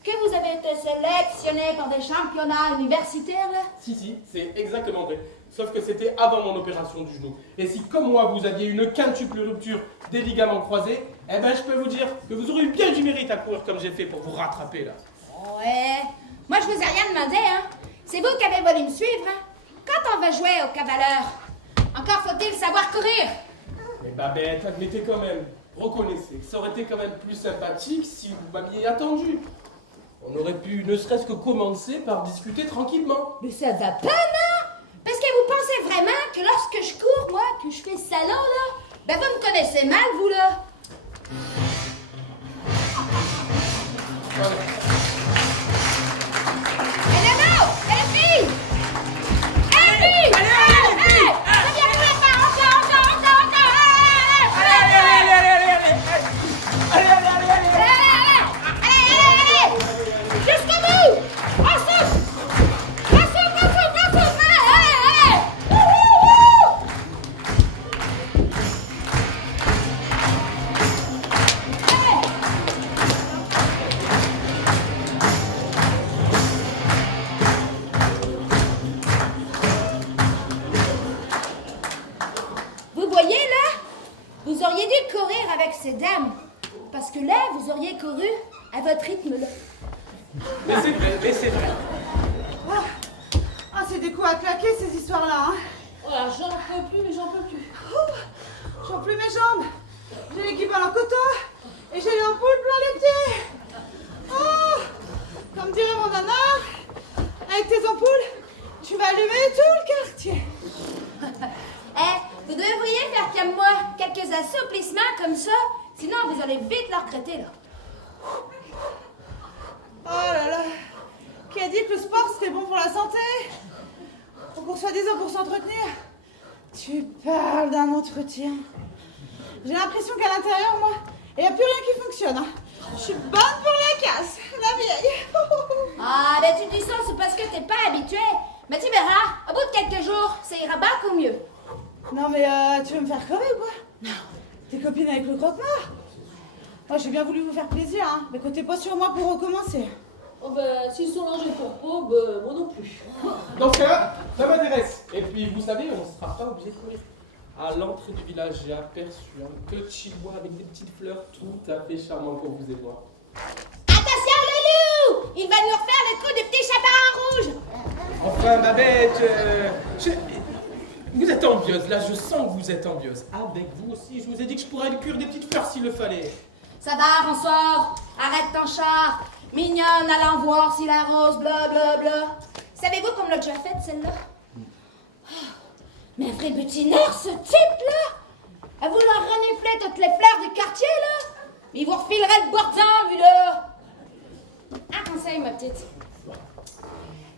que vous avez été sélectionné pour des championnats universitaires, là? Si, c'est exactement vrai. Sauf que c'était avant mon opération du genou. Et si, comme moi, vous aviez une quintuple rupture des ligaments croisés, eh ben, je peux vous dire que vous aurez eu bien du mérite à courir comme j'ai fait pour vous rattraper, là. Ouais. Moi, je vous ai rien demandé, hein. C'est vous qui avez voulu me suivre, hein. Quand on va jouer au cavaleur, encore faut-il savoir courir. Mais Babette, admettez quand même, reconnaissez que ça aurait été quand même plus sympathique si vous m'aviez attendu. On aurait pu ne serait-ce que commencer par discuter tranquillement. Mais ça va pas, non? Parce que vous pensez vraiment que lorsque je cours, moi, que je fais salon, là, ben vous me connaissez mal, vous, là. Hé, Nono! Hé, les filles! Hé, les filles! Allez! Ça vient de faire pas! Encore! Allez! Jusqu'au bout! On souffle! Vous voyez là? Vous auriez dû courir avec ces dames. Parce que là, vous auriez couru à votre rythme là. Mais c'est vrai. Ah, c'est des coups à claquer ces histoires-là, hein. Oh là, j'en peux plus, mais j'en peux plus. J'en plus mes jambes. J'ai l'équivalent coton et j'ai les ampoules plein les pieds. Oh, comme dirait mon nana, avec tes ampoules, tu vas allumer tout le quartier. Vous devriez faire comme moi, quelques assouplissements comme ça, sinon vous allez vite le regretter, là. Oh là là. Qui a dit que le sport c'était bon pour la santé? Pour soi-disant pour s'entretenir. Tu parles d'un entretien. J'ai l'impression qu'à l'intérieur, moi, il n'y a plus rien qui fonctionne. Hein. Je suis bonne pour la casse, la vieille. Ah, ben tu dis ça, c'est parce que t'es pas habitué. Mais tu verras, au bout de quelques jours, ça ira beaucoup mieux. Non mais tu veux me faire crever ou quoi? Non. T'es copine avec le croque-mort? Moi j'ai bien voulu vous faire plaisir, hein. Mais comptez pas sur moi pour recommencer. Oh ben, s'ils sont rangés pour peau, ben, moi non plus. Dans ce cas, ça m'intéresse. Et puis, vous savez, on ne sera pas obligé de courir. À l'entrée du village, j'ai aperçu un petit bois avec des petites fleurs tout à fait charmantes pour vous et moi. Attention, Loulou! Il va nous refaire le coup du petit chaperon rouge! Enfin, Babette, vous êtes envieuse, là, je sens que vous êtes envieuse. Avec vous aussi, je vous ai dit que je pourrais lui cuire des petites fleurs s'il le fallait. Ça va, François, arrête ton char. Mignonne, allons voir s'il arrose, bla bla bla. Savez-vous qu'on l'a déjà faite, celle-là? Mais un vrai butineur, ce type-là! À vouloir renifler toutes les fleurs du quartier, là! Mais il vous refilerait le bordel, lui, là! Un conseil, ma petite.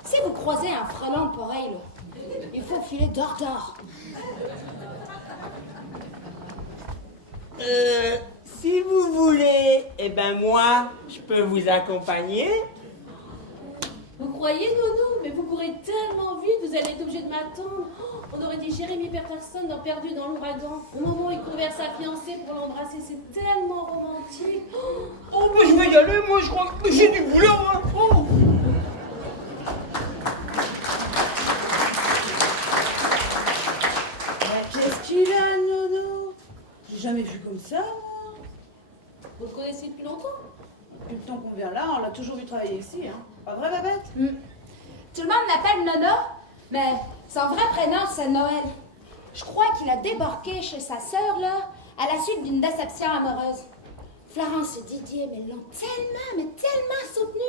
Si vous croisez un frelon pareil, là, il faut filer dehors. Si vous voulez, eh ben moi, je peux vous accompagner. Vous croyez, Nono? Mais vous courez tellement vite, vous allez être obligé de m'attendre. Oh, on aurait dit Jérémy Peterson dans Perdu dans l'ouragan. Au moment où il court vers sa fiancée pour l'embrasser, c'est tellement romantique. Oh, mais je vais y aller, moi, je crois que j'ai du boulot, hein. Oh. Qu'est-ce qu'il a, Nono? J'ai jamais vu comme ça, moi. Vous le connaissez depuis longtemps? Depuis le temps qu'on vient là, on l'a toujours vu travailler ici, hein. Pas vrai, Babette? Tout le monde l'appelle Nona, mais son vrai prénom, c'est Noël. Je crois qu'il a débarqué chez sa sœur, là, à la suite d'une déception amoureuse. Florence et Didier, mais l'ont tellement soutenu.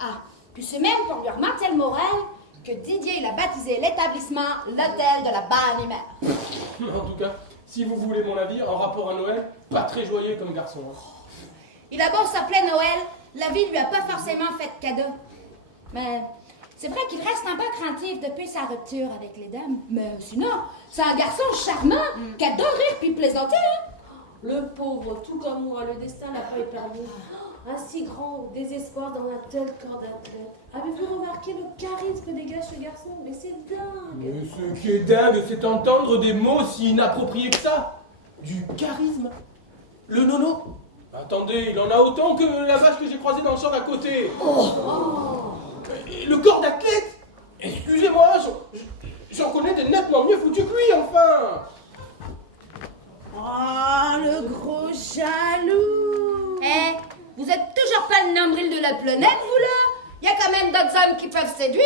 Ah, puis c'est même pour lui remonter le moral que Didier, il a baptisé l'établissement l'Hôtel de la Bonne Humeur. En tout cas, si vous voulez mon avis, en rapport à Noël, pas très joyeux comme garçon. Hein. Il a beau s'appeler Noël, la vie lui a pas forcément fait de cadeau. Mais c'est vrai qu'il reste un peu craintif depuis sa rupture avec les dames. Mais sinon, c'est un garçon charmant qui adore rire puis plaisanter. Hein? Le pauvre, tout comme moi, le destin l'a pas épargné. Un si grand désespoir dans un tel corps d'athlète. Avez-vous remarqué le charisme que dégage ce garçon? Mais c'est dingue! Mais ce qui est dingue, c'est entendre des mots si inappropriés que ça. Du charisme. Le nono. Attendez, il en a autant que la vache que j'ai croisée dans le champ d'à côté. Et le corps d'athlète. Excusez-moi, j'en connais des nettement mieux foutus que lui, enfin. Oh, le gros jaloux! Eh, vous êtes toujours pas le nombril de la planète, vous là? Il y a quand même d'autres hommes qui peuvent séduire.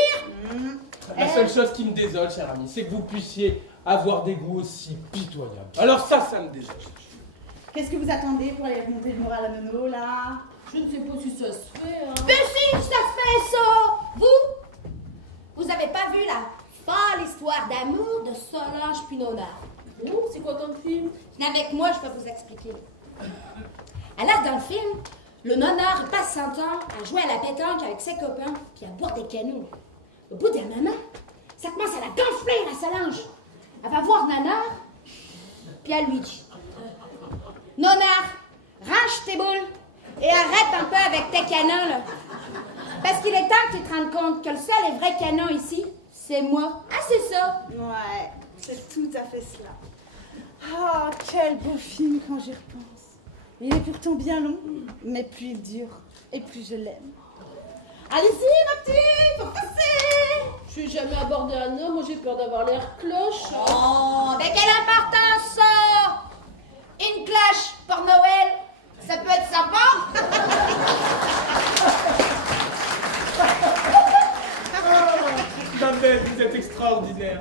La seule chose qui me désole, cher ami, c'est que vous puissiez avoir des goûts aussi pitoyables. Alors ça me désole. Qu'est-ce que vous attendez pour aller remonter le moral à Nono, là? Je ne sais pas si ça se fait, hein. Mais si, ça se fait ça! Vous avez pas vu la folle histoire d'amour de Solange Pinonard? Oh, c'est quoi comme film? Avec moi, je peux vous expliquer. Alors, dans le film, le nonard passe son temps à jouer à la pétanque avec ses copains puis à boire des canons. Au bout d'un moment, ça commence à la gonfler, la Solange. Elle va voir Nonard, puis elle lui dit: Nonard, range tes boules et arrête un peu avec tes canons, là. Parce qu'il est temps que tu te rendes compte que le seul et vrai canon ici, c'est moi. Ah, c'est ça. Ouais, c'est tout à fait cela. Ah, quel beau film quand j'y repense. Il est pourtant bien long, mais plus il dure, et plus je l'aime. Allez-y, ma petite, faut passer. Je suis jamais abordé un homme, moi j'ai peur d'avoir l'air cloche. Oh, mais quelle importance ça! Une cloche pour Noël, ça peut être sympa. Babette, vous êtes extraordinaire.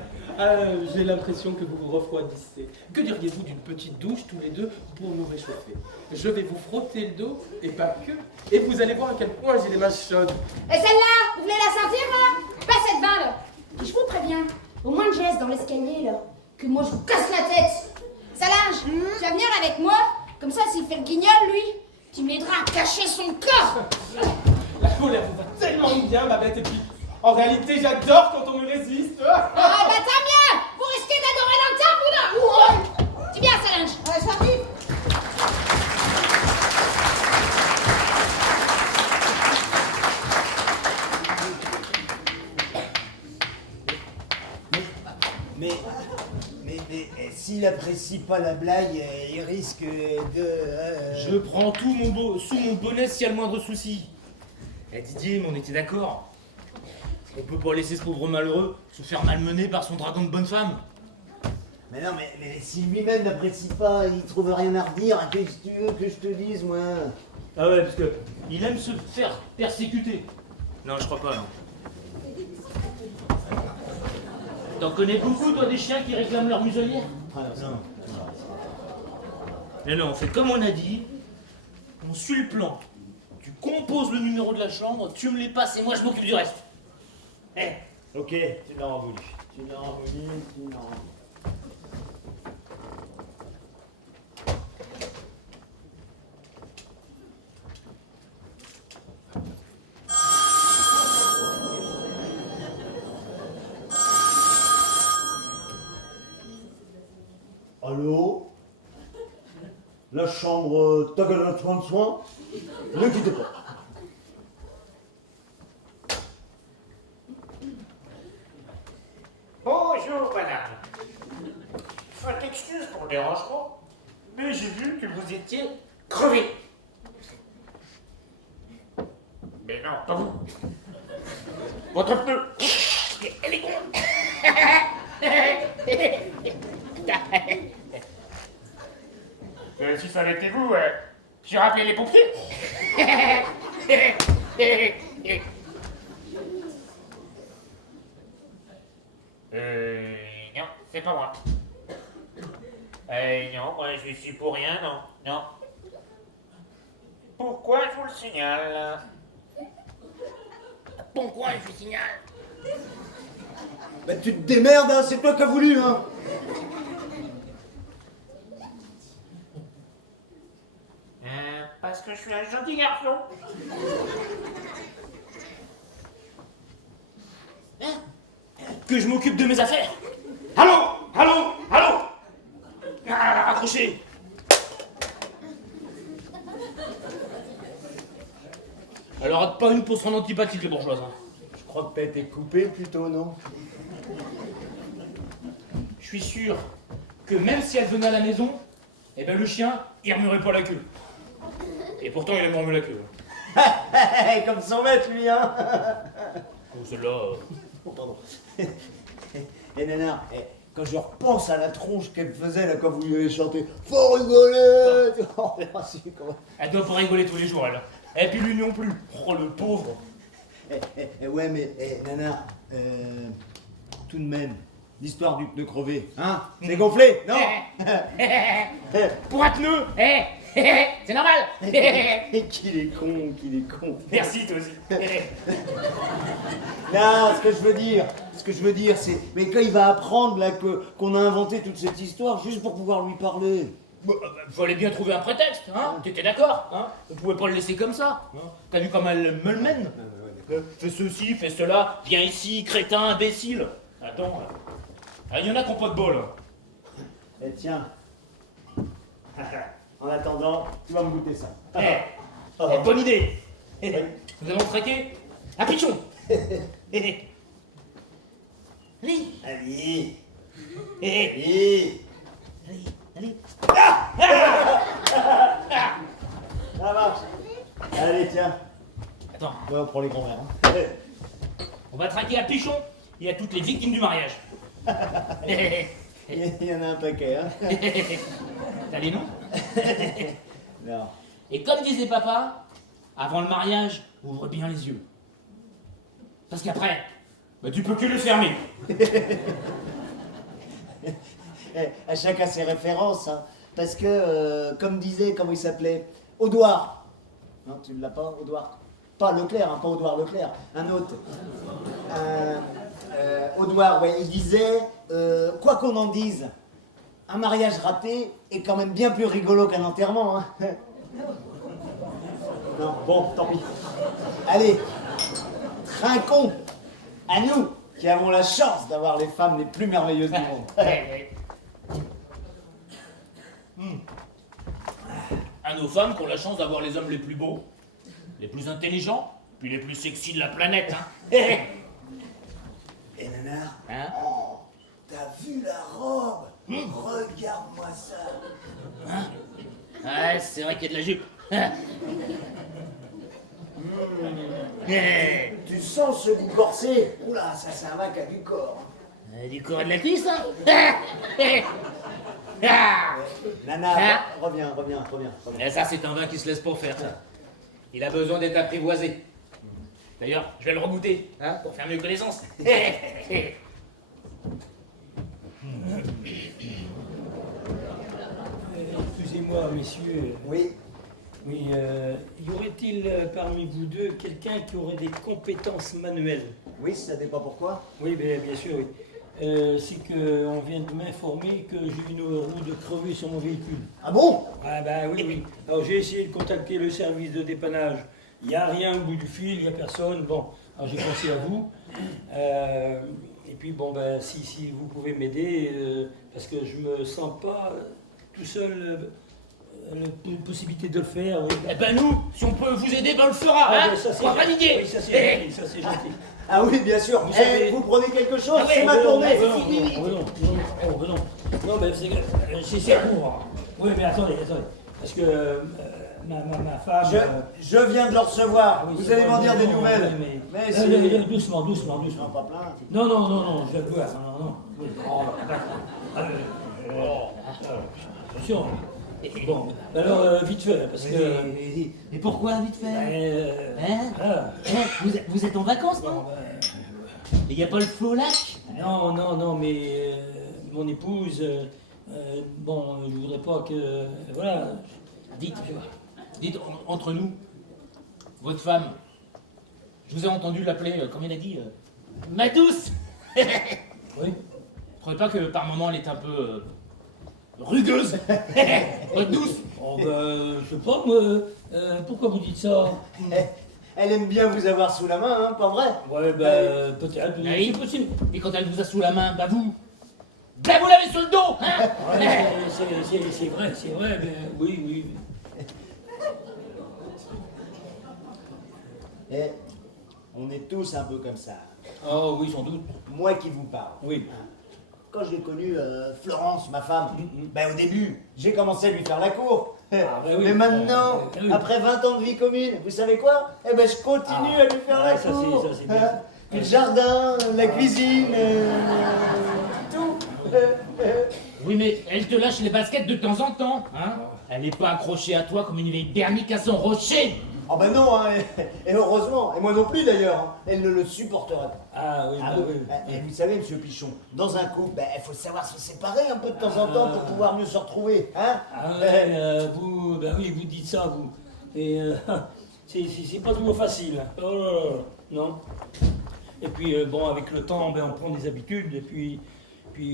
J'ai l'impression que vous vous refroidissez. Que diriez-vous d'une petite douche tous les deux pour nous réchauffer? Je vais vous frotter le dos, et pas que, et vous allez voir à quel point j'ai les mains chaudes. Et celle-là, vous voulez la sentir, là? Passez devant, là. Et je vous préviens, au moins de geste dans l'escalier, là, que moi je vous casse la tête. Tu vas venir avec moi? Comme ça, s'il fait le guignol, lui, tu m'aideras à cacher son corps. La colère vous va tellement bien, ma bête, et puis en réalité, j'adore quand on me résiste. Ah bah tant mieux. Vous risquez d'adorer dans le temps, vous là. Tu viens, Solange. J'arrive. Mais s'il apprécie pas la blague, il risque de... Je prends tout sous mon bonnet s'il y a le moindre souci. Eh Didier, mais on était d'accord. On peut pas laisser ce pauvre malheureux se faire malmener par son dragon de bonne femme. Mais non, mais si lui-même n'apprécie pas, il trouve rien à redire, qu'est-ce que tu veux que je te dise, moi? Ah ouais, parce que il aime se faire persécuter. Non, je crois pas, non. T'en connais beaucoup, toi, des chiens qui réclament leur muselière? Ah non. Mais non, on fait comme on a dit. On suit le plan. Tu composes le numéro de la chambre, tu me les passes et moi je m'occupe du reste. Eh, Ok, tu l'auras voulu. Tu l'auras voulu. Allô? La chambre Tagada soin de soin? Ne quittez pas. bonjour, madame. Votre excuse pour le dérangement, mais j'ai vu que vous étiez crevé. Mais non, pas vous. Votre pneu. Elle est con. Si ça avait été vous, j'ai rappelé les pompiers. Non, c'est pas moi. Non, moi je suis pour rien, non. Pourquoi je vous le signale? Pourquoi je vous signale? Bah tu te démerdes, hein, c'est toi qui as voulu, hein. Parce que je suis un gentil garçon. Que je m'occupe de mes affaires. Allô. Raccrochez. Alors, hâte pas une pour se rendre antipathique, les bourgeoises. Hein. Je crois que t'as été coupé plutôt, non? Je suis sûr que même si elle venait à la maison, eh ben le chien, il remuerait pas la queue. Et pourtant, il a murmuré la queue. Comme son maître, lui, hein. Oh, celle-là... Oh, pardon. Nana, quand je repense à la tronche qu'elle faisait là quand vous lui avez chanté « Faut rigoler !» Oh, merci, quand même. Elle doit pas rigoler tous les jours, elle. Et puis lui non plus. Oh, le pauvre. Ouais, mais Nana, tout de même, l'histoire de crever, hein? C'est gonflé, non? Pour un pneu, c'est normal. Qu'il est con. Merci, toi aussi. Non, ce que je veux dire, c'est... Mais quand il va apprendre là qu'on a inventé toute cette histoire juste pour pouvoir lui parler. Fallait bien trouver un prétexte, hein? T'étais d'accord, hein? On pouvait pas le laisser comme ça. Hein? T'as vu comme elle me le mène? Fais ceci, fais cela, viens ici, crétin, imbécile. Attends, il y en a qui ont pas de bol. Eh tiens. En attendant, tu vas me goûter ça. Bonne idée. Nous allons traquer un pigeon. Allez. Ça marche. Allez, tiens. Attends. Ouais, on prend les grands-mères. Hein. On va traquer un pigeon et à toutes les victimes du mariage. Il y en a un paquet, hein. T'as les noms? Non. Et comme disait papa, avant le mariage, ouvre bien les yeux. Parce qu'après, tu peux que le fermer. À chacun ses références, hein. Parce que, comme disait, comment il s'appelait? Audouard. Non, tu ne l'as pas, Audouard? Pas Leclerc, hein, pas Audouard Leclerc, un autre. Audouard, ouais, il disait, quoi qu'on en dise, un mariage raté est quand même bien plus rigolo qu'un enterrement, hein. Non, bon, tant pis. Allez, trinquons, à nous qui avons la chance d'avoir les femmes les plus merveilleuses du monde. À nos femmes qui ont la chance d'avoir les hommes les plus beaux, les plus intelligents, puis les plus sexy de la planète. Hein. Et nanar, Hein? oh, t'as vu la robe? Regarde-moi ça. Ouais, c'est vrai qu'il y a de la jupe. Tu sens ce goût corsé? Oula, ça c'est un vac à du corps. Du corps et de la cuisse, hein. Nana, Hein? reviens. Et ça, c'est un vin qui se laisse pas faire, ça. Il a besoin d'être apprivoisé. D'ailleurs, je vais le regoûter, hein, pour faire mieux connaissance. Excusez-moi, messieurs. Oui. Oui, y aurait-il parmi vous deux quelqu'un qui aurait des compétences manuelles? Oui, ça dépend pourquoi. Oui, bien sûr, oui. C'est qu'on vient de m'informer que j'ai une roue de crevée sur mon véhicule. Ah bon? Ah ben oui. Alors j'ai essayé de contacter le service de dépannage. Il n'y a rien au bout du fil, il n'y a personne. Bon, alors j'ai pensé à vous. Et puis bon, ben si vous pouvez m'aider, parce que je me sens pas tout seul une possibilité de le faire. Oui. Eh ben nous, si on peut vous aider, ben on le fera, hein. Ben, ça, c'est On va valider. Oui, ça c'est gentil, ça c'est gentil. Ah oui, bien sûr. Vous Vous, savez- vous prenez quelque chose? Ah ouais, C'est ma tournée. Non, mais c'est court. Oui, mais attendez. Parce que ma femme... Je viens de le recevoir. oui, vous c'est allez pas- m'en dire des non, nouvelles. mais- c'est... doucement. Non, pas plein. Non, je vais le voir. Non. Oui. Attention. Bon, alors vite fait, parce que... Et pourquoi, vite fait? Ah, Vous êtes en vacances, non? Il n'y a pas le flot lac? non, mais mon épouse... bon, je voudrais pas que... voilà. Dites, entre nous, votre femme, je vous ai entendu l'appeler, comme il a dit, ma douce. Oui. Vous trouvez pas que par moment elle est un peu rugueuse? Votre douce? Oh ben, je sais pas, moi, pourquoi vous dites ça? Elle aime bien vous avoir sous la main, hein, pas vrai? Ouais, ben, peut-être, Oui. c'est possible. Et quand elle vous a sous la main, bah vous l'avez sur le dos, hein? Ouais, c'est vrai, mais oui. Eh, on est tous un peu comme ça. Ah oui, sans doute. Moi qui vous parle. Oui. Quand j'ai connu Florence, ma femme, ben, au début, j'ai commencé à lui faire la cour. ben oui. Mais maintenant, Oui. après 20 ans de vie commune, vous savez quoi? Eh ben, je continue à lui faire la ça, cour. c'est bien. Puis le jardin, la cuisine, tout. Oui, mais elle te lâche les baskets de temps en temps, hein? Elle n'est pas accrochée à toi comme une vieille bernique à son rocher. Ah ben non, hein, et heureusement, et moi non plus d'ailleurs, hein, elle ne le supporterait pas. Ah oui, Ah bah oui. oui. Et vous savez, monsieur Pichon, dans un couple, ben, il faut savoir se séparer un peu de temps en temps pour pouvoir mieux se retrouver. Hein? Ah ouais, vous dites ça, vous. Et c'est pas toujours facile. Oh là là, non. Et puis, bon, avec le temps, ben, on prend des habitudes, et puis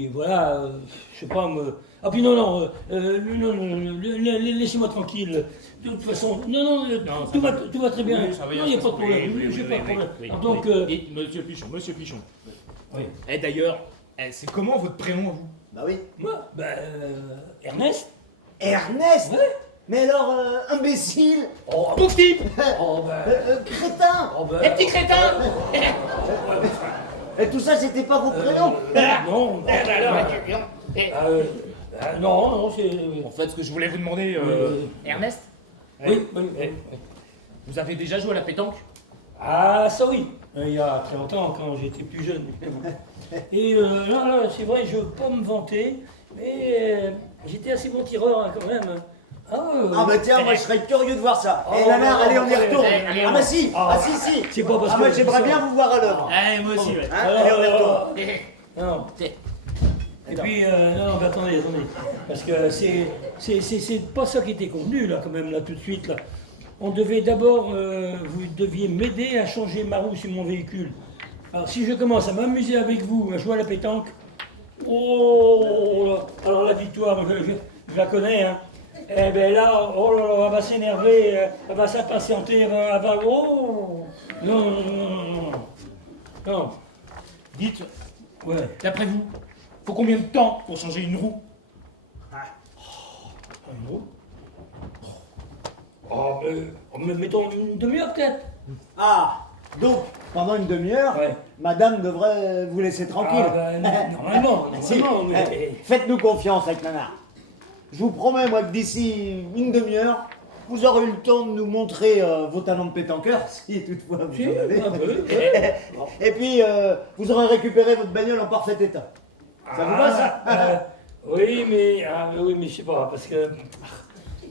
voilà, je sais pas, me... Ah puis non, laissez-moi tranquille. De toute façon, non, tout va très bien. Oui, ça va Non, bien il n'y a se pas de problème. passer. J'ai pas de problème. oui. Alors, donc, Dites, monsieur Pichon. oui. Et d'ailleurs, c'est comment votre prénom, vous? Bah oui. Moi, ben, Ernest. Ernest? Ouais. Mais alors, imbécile, Oh, Pauvre type! oh ben, crétin, oh, ben, Les petits crétins! et tout ça, c'était pas vos prénoms? non, non, c'est... En fait, ce que je voulais vous demander, Ernest, Oui. vous avez déjà joué à la pétanque? Ah, ça oui. Il y a très longtemps, quand j'étais plus jeune. Et là, c'est vrai, je ne veux pas me vanter, mais j'étais assez bon tireur, hein, quand même. Ah bah tiens, moi je serais curieux de voir ça. Oh, Et Nanar, non, allez, on y allez, retourne. allez, Ah bah si, Ah, si. c'est pas parce Ah que moi je dis j'aimerais ça. bien vous voir à l'œuvre. Moi aussi, ouais. Hein, allez, on y retourne. Non. Et puis, non, mais attendez. Parce que c'est pas ça qui était convenu, là, quand même, là, tout de suite, là. On devait d'abord, vous deviez m'aider à changer ma roue sur mon véhicule. Alors, si je commence à m'amuser avec vous, à jouer à la pétanque, Oh, alors la victoire, je la connais, hein. Eh ben là, oh là là, elle va s'énerver, elle va s'impatienter, elle va... Oh non, non, non, non, non, non. Non. Dites, Ouais. d'après vous, faut combien de temps pour changer une roue? Un mot. Oh, mettons une demi-heure peut-être. Ah, donc, pendant une demi-heure, Ouais. madame devrait vous laisser tranquille. Ah, ben, normalement, Si. mais... Faites-nous confiance avec Nana. Je vous promets, moi, que d'ici une demi-heure, vous aurez eu le temps de nous montrer vos talents de pétanqueur, si toutefois vous Si, en avez. un peu, ouais. Et puis, vous aurez récupéré votre bagnole en parfait état. Ça vous va, ça Oui, mais je sais pas, parce que...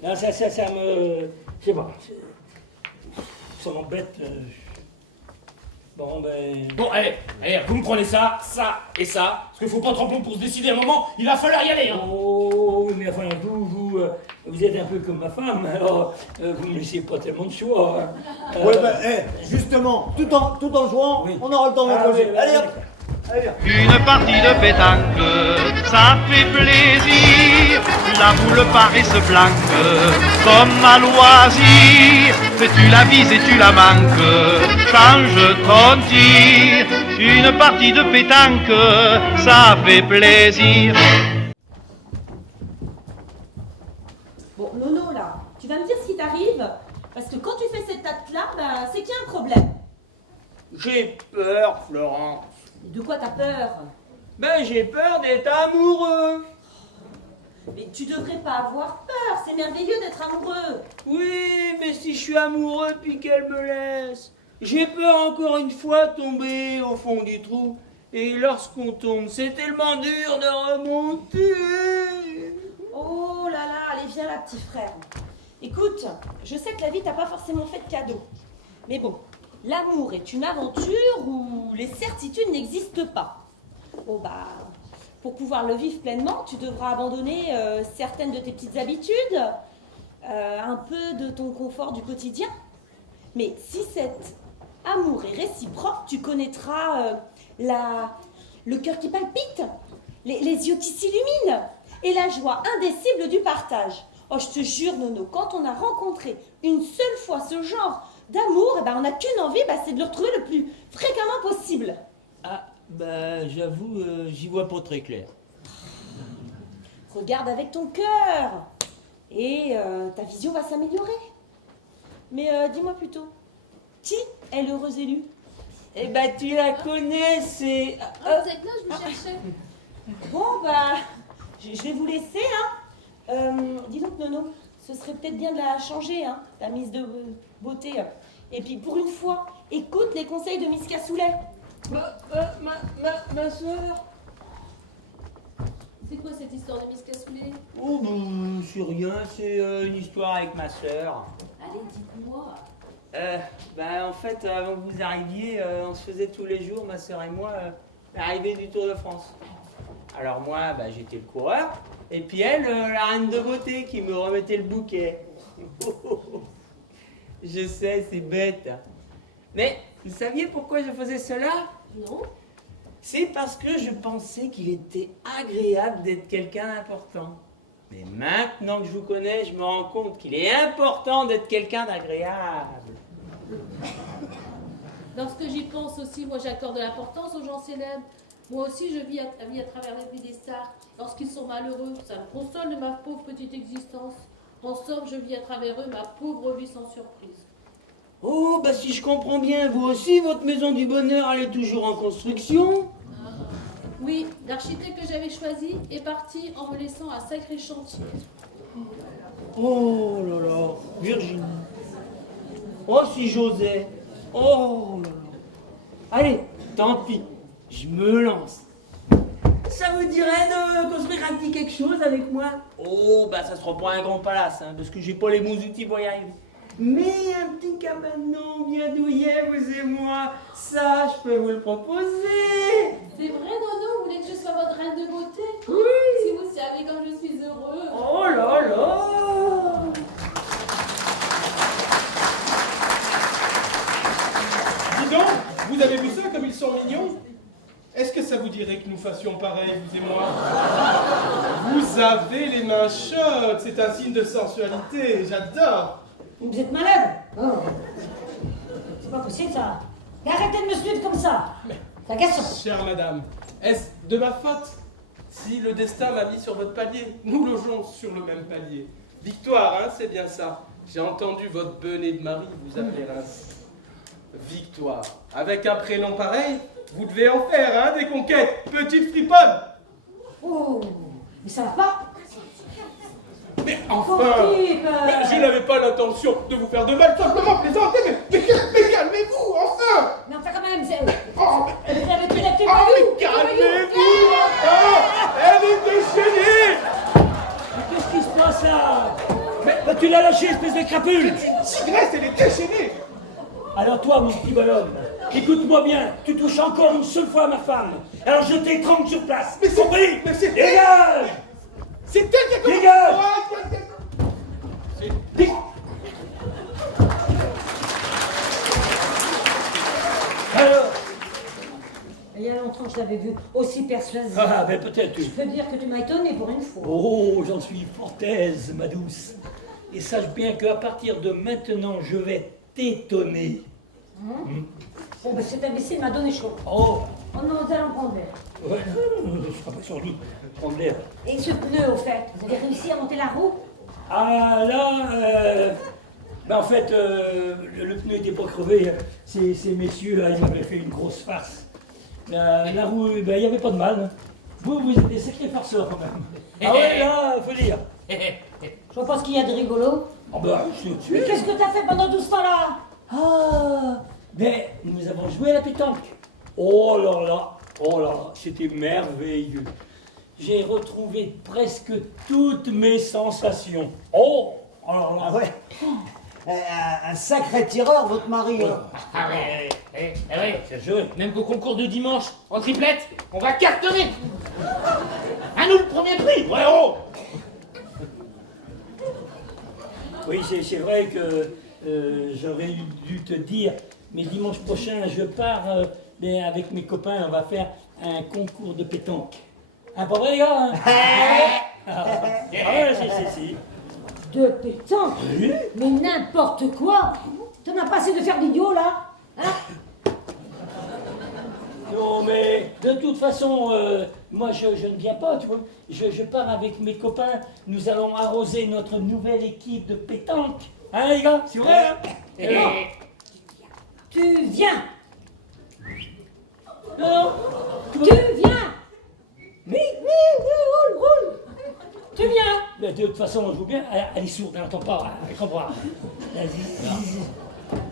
Là, ça me... Je sais pas. Ça m'embête. Bon, ben... Bon, allez, vous me prenez ça, ça et ça, parce qu'il faut pas trop long pour se décider un moment, il va falloir y aller, hein. Oh, oui, mais enfin, vous êtes un peu comme ma femme, alors vous me laissez pas tellement de choix. Hein. Ouais, ben, justement, tout en jouant, Oui. on aura le temps de Ah, causer. oui, Allez, oui, hop. Allez, viens. Une partie de pétanque, ça fait plaisir. La boule paraît se flanque comme à loisir. Fais-tu la vise et tu la manques, change ton tir. Une partie de pétanque, ça fait plaisir. Bon, Nono, là, tu vas me dire ce qui t'arrive? Parce que quand tu fais cette tâte-là, ben, c'est qu'il y a un problème. J'ai peur, Florence. De quoi t'as peur? Ben, j'ai peur d'être amoureux. Mais tu devrais pas avoir peur, c'est merveilleux d'être amoureux. Oui, mais si je suis amoureux puis qu'elle me laisse, j'ai peur encore une fois de tomber au fond du trou. Et lorsqu'on tombe, c'est tellement dur de remonter. Oh là là, allez viens là, petit frère. Écoute, je sais que la vie t'a pas forcément fait de cadeau. Mais bon, l'amour est une aventure où les certitudes n'existent pas. Bon bah, pour pouvoir le vivre pleinement, tu devras abandonner certaines de tes petites habitudes, un peu de ton confort du quotidien. Mais si cet amour est réciproque, tu connaîtras le cœur qui palpite, les yeux qui s'illuminent et la joie indicible du partage. Oh, je te jure, Nono, quand on a rencontré une seule fois ce genre d'amour, eh ben, on n'a qu'une envie, c'est de le retrouver le plus fréquemment possible. Ah, bah j'avoue, j'y vois pas très clair. Regarde avec ton cœur et ta vision va s'améliorer. Mais dis-moi plutôt, qui est l'heureux élu? Eh ben tu la connais, c'est... Ah, vous êtes là, je vous cherchais. Bon, bah, je vais vous laisser, hein. Dis donc, Nono, ce serait peut-être bien de la changer, hein, ta mise de beauté. Et puis, pour une fois, écoute les conseils de Miss Cassoulet. Ma soeur. C'est quoi cette histoire de Miss Cassoulet? Oh, ben, c'est rien, c'est une histoire avec ma soeur. Allez, dites-moi. En fait, avant que vous arriviez, on se faisait tous les jours, ma soeur et moi, l'arrivée du Tour de France. Alors moi, j'étais le coureur, et puis elle, la reine de beauté qui me remettait le bouquet. Je sais, c'est bête. Mais vous saviez pourquoi je faisais cela? Non? C'est parce que je pensais qu'il était agréable d'être quelqu'un d'important. Mais maintenant que je vous connais, je me rends compte qu'il est important d'être quelqu'un d'agréable. Lorsque j'y pense aussi, moi j'accorde de l'importance aux gens célèbres. Moi aussi je vis à travers la vie des stars. Lorsqu'ils sont malheureux, ça me console de ma pauvre petite existence. En somme, je vis à travers eux ma pauvre vie sans surprise. Oh, si je comprends bien, vous aussi, votre maison du bonheur, elle est toujours en construction? Oui, l'architecte que j'avais choisi est parti en me laissant un sacré chantier. Oh là là, Virginie. Oh, si j'osais. Oh là là. Allez, tant pis, je me lance. Ça vous dirait de construire un petit quelque chose avec moi? Oh, ça sera pas un grand palace, hein, parce que j'ai pas les bons outils pour y arriver. Mais un petit cabanon bien douillet, vous et moi, ça, je peux vous le proposer. C'est vrai, Nono, vous voulez que je sois votre reine de beauté? Oui. Si vous savez comme je suis heureux. Oh là là. Dis donc, vous avez vu ça comme ils sont mignons? Est-ce que ça ça vous dirait que nous fassions pareil, vous et moi? Vous avez les mains chaudes, c'est un signe de sensualité, j'adore. Vous êtes malade? Oh. C'est pas possible ça. Et arrêtez de me suivre comme ça. C'est agaçant. Chère madame, est-ce de ma faute si le destin m'a mis sur votre palier? Nous logeons sur le même palier. Victoire, hein, c'est bien ça. J'ai entendu votre bonnet de mari vous appeler ainsi. Victoire. Avec un prénom pareil, vous devez en faire, hein, des conquêtes. Petite friponne. Oh, mais ça va pas? Mais enfin, Philippe, mais je n'avais pas l'intention de vous faire de mal, simplement plaisanter, mais calmez-vous, enfin. Mais enfin quand même, c'est... Oh, Vous avez tué la petite oh, voyou. mais calmez-vous, enfin. Elle est déchaînée. Mais qu'est-ce qui se passe là? Mais tu l'as lâché, espèce de crapule! Tigresse, elle est déchaînée. Alors toi, mon petit bonhomme, écoute-moi bien, tu touches encore une seule fois à ma femme. Alors je t'étrangle sur place. Mais c'est... compris? Mais c'est... Dégage! C'est elle qui a commencé. Dégage! Alors? Il y a longtemps que je l'avais vu aussi persuasive. Ah, ben peut-être. Je peux dire que tu m'as étonné pour une fois. Oh, j'en suis fort aise, ma douce. Et sache bien qu'à partir de maintenant, je vais t'étonner. Bon, ben cet imbécile m'a donné chaud. Oh! Oh non, nous allons prendre l'air. Ouais, je serai pas sur doute. Prendre l'air. Et ce pneu, au fait, vous avez réussi à monter la roue? Ah là, ben en fait, le pneu était pas crevé. Ces messieurs là, ils m'avaient fait une grosse farce. La roue, ben il n'y avait pas de mal. Vous êtes des sacrés farceurs quand même. Ah ouais, là, faut dire. Je vois pas ce qu'il y a de rigolo. Ah ben, Mais qu'est-ce que t'as fait pendant tout ce temps-là? Ah, ben nous avons joué à la pétanque. Oh là là, c'était merveilleux. J'ai retrouvé presque toutes mes sensations. Oh là là. Ah ouais. Un sacré tireur, votre mari. Hein. Ah ouais, c'est joué. Même qu'au concours de dimanche, en triplette, on va cartonner. À nous le premier prix, ouais, oh. Oui, c'est vrai que j'aurais dû te dire, mais dimanche prochain, je pars avec mes copains, on va faire un concours de pétanque. Hein, pas vrai, les gars? Hein? Ah ouais, si. De pétanque? Oui. Mais n'importe quoi! T'en as pas assez de faire l'idiot, là? Hein? Non, mais de toute façon, moi, je ne viens pas, tu vois. Je pars avec mes copains, nous allons arroser notre nouvelle équipe de pétanque. Hein, les gars? C'est vrai, hein? Non. Tu viens! Non. Tu viens! Mais roule! Tu viens! mais de toute façon, je vous bien, elle est sourde, elle n'entend pas, elle comprend pas.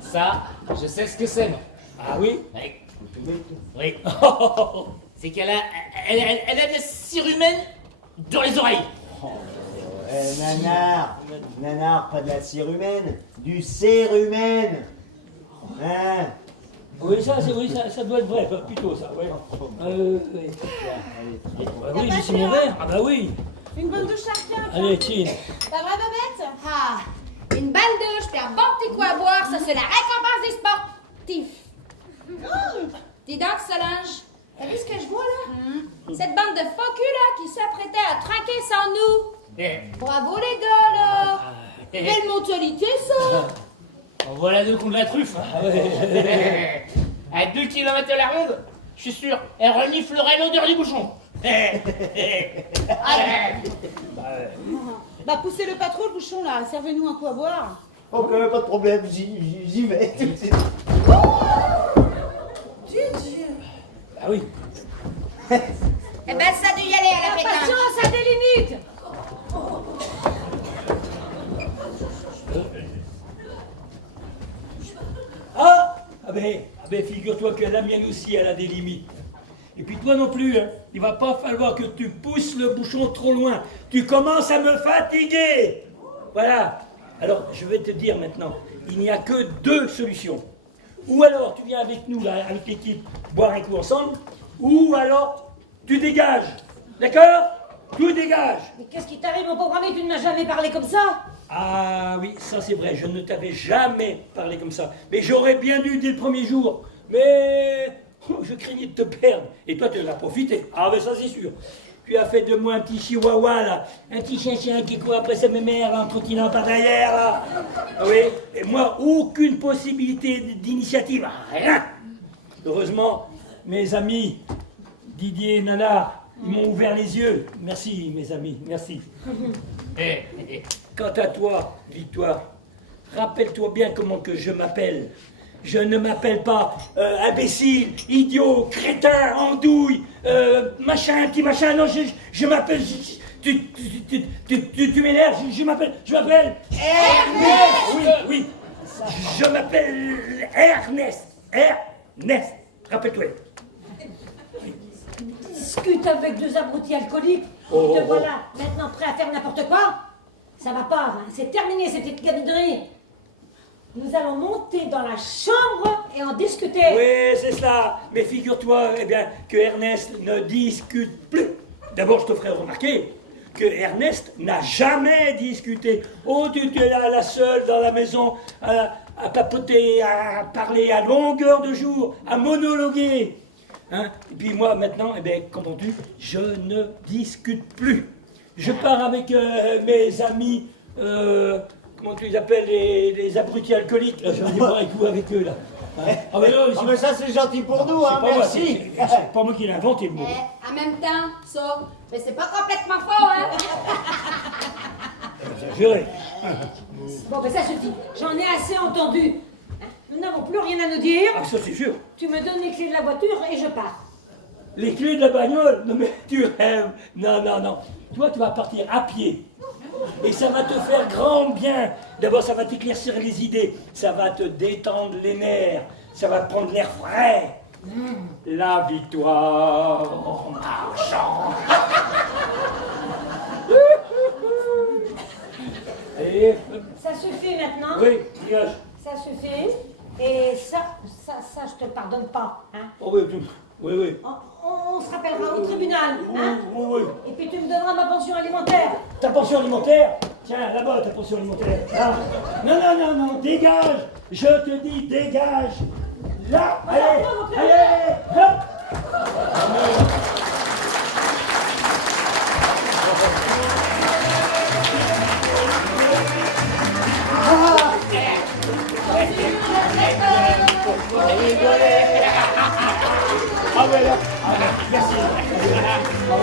Ça, je sais ce que c'est, moi. Ah oui? Oui. C'est qu'elle a de la cire humaine dans les oreilles. Nanar, pas de la cire humaine, du cérumen. Hein? Oui, ça doit être vrai, plutôt ça, oui. Oui, c'est mon verre. Ah bah oui. Une bonne douche chacun. Allez, Tine. Pas vrai, Babette? Ah, une bonne douche puis un bon petit coup à boire, ça c'est la récompense des sportifs. Dis donc, Solange, t'as vu ce que je vois là? Cette bande de focus là qui s'apprêtait à trinquer sans nous. Bravo les gars là. Quelle mentalité ça? En voilà deux contre la truffe. À 2 km à la ronde, je suis sûr, elle reniflerait l'odeur du bouchon. Bah poussez-le pas trop le bouchon là, servez-nous un coup à boire. Ok, pas de problème, j'y vais tout de suite. Dieu. Ah oui. Eh ben ça a dû y aller à la pétanque. Patience, à des limites! Ah ben figure-toi que la mienne aussi, elle a des limites. Et puis toi non plus, hein. Il va pas falloir que tu pousses le bouchon trop loin. Tu commences à me fatiguer. Voilà. Alors, je vais te dire maintenant, il n'y a que 2 solutions. Ou alors, tu viens avec nous, là, avec l'équipe, boire un coup ensemble, ou alors, tu dégages. D'accord? Tu dégages. Mais qu'est-ce qui t'arrive, mon pauvre ami? Tu ne m'as jamais parlé comme ça? Ah oui, ça c'est vrai, je ne t'avais jamais parlé comme ça. Mais j'aurais bien dû dès le premier jour. Mais Je craignais de te perdre. Et toi, tu en as profité. Ah, ben ça, c'est sûr. Tu as fait de moi un petit chihuahua, là. Un petit chien qui court après sa mémère, en trottinant par derrière, là. Ah oui. Et moi, aucune possibilité d'initiative. Rien. Heureusement, mes amis, Didier et Nana, ils m'ont ouvert les yeux. Merci, mes amis, merci. Quant à toi, Victoire, rappelle-toi bien comment que je m'appelle. Je ne m'appelle pas imbécile, idiot, crétin, andouille, machin, petit machin. Non, je m'appelle. Tu m'énerves. Je m'appelle. Ernest. Oui. Je m'appelle Ernest. Ernest. Rappelle-toi. Discute avec deux abrutis alcooliques. Et te voilà maintenant prêt à faire n'importe quoi. Ça va pas, hein. C'est terminé ces petites gabineries. Nous allons monter dans la chambre et en discuter. Oui, c'est cela. Mais figure-toi, que Ernest ne discute plus. D'abord, je te ferai remarquer que Ernest n'a jamais discuté. Oh, tu es la seule dans la maison à papoter, à parler à longueur de jour, à monologuer. Hein? Et puis moi, maintenant, comprends-tu, je ne discute plus. Je pars avec mes amis, comment tu les appelles, les abrutis alcooliques, là, je vais boire un coup avec eux, là. Hein? mais ça, c'est gentil pour nous, hein, merci. C'est pas moi qui l'ai inventé, le mot. En même temps, ça, mais c'est pas complètement faux, hein? Exagéré. Bon, ben ça suffit. J'en ai assez entendu. Nous n'avons plus rien à nous dire. Ah, ça, c'est sûr. Tu me donnes les clés de la voiture et je pars. Les clés de la bagnole? Non, mais tu rêves. Non. Toi, tu vas partir à pied. Et ça va te faire grand bien. D'abord, ça va t'éclaircir les idées. Ça va te détendre les nerfs. Ça va te prendre l'air frais. La victoire en marchant. Et... Ça suffit maintenant. Oui, dégage. Ça suffit. Et ça, je te pardonne pas. Hein. Oh oui. On se rappellera au tribunal. Hein. Oui. Et puis tu me donneras ma pension alimentaire. Ta pension alimentaire? Tiens, là-bas, ta pension alimentaire. Là. Non, dégage. Je te dis, dégage. Là, allez, hop. Ah ouais, là. Merci. Ah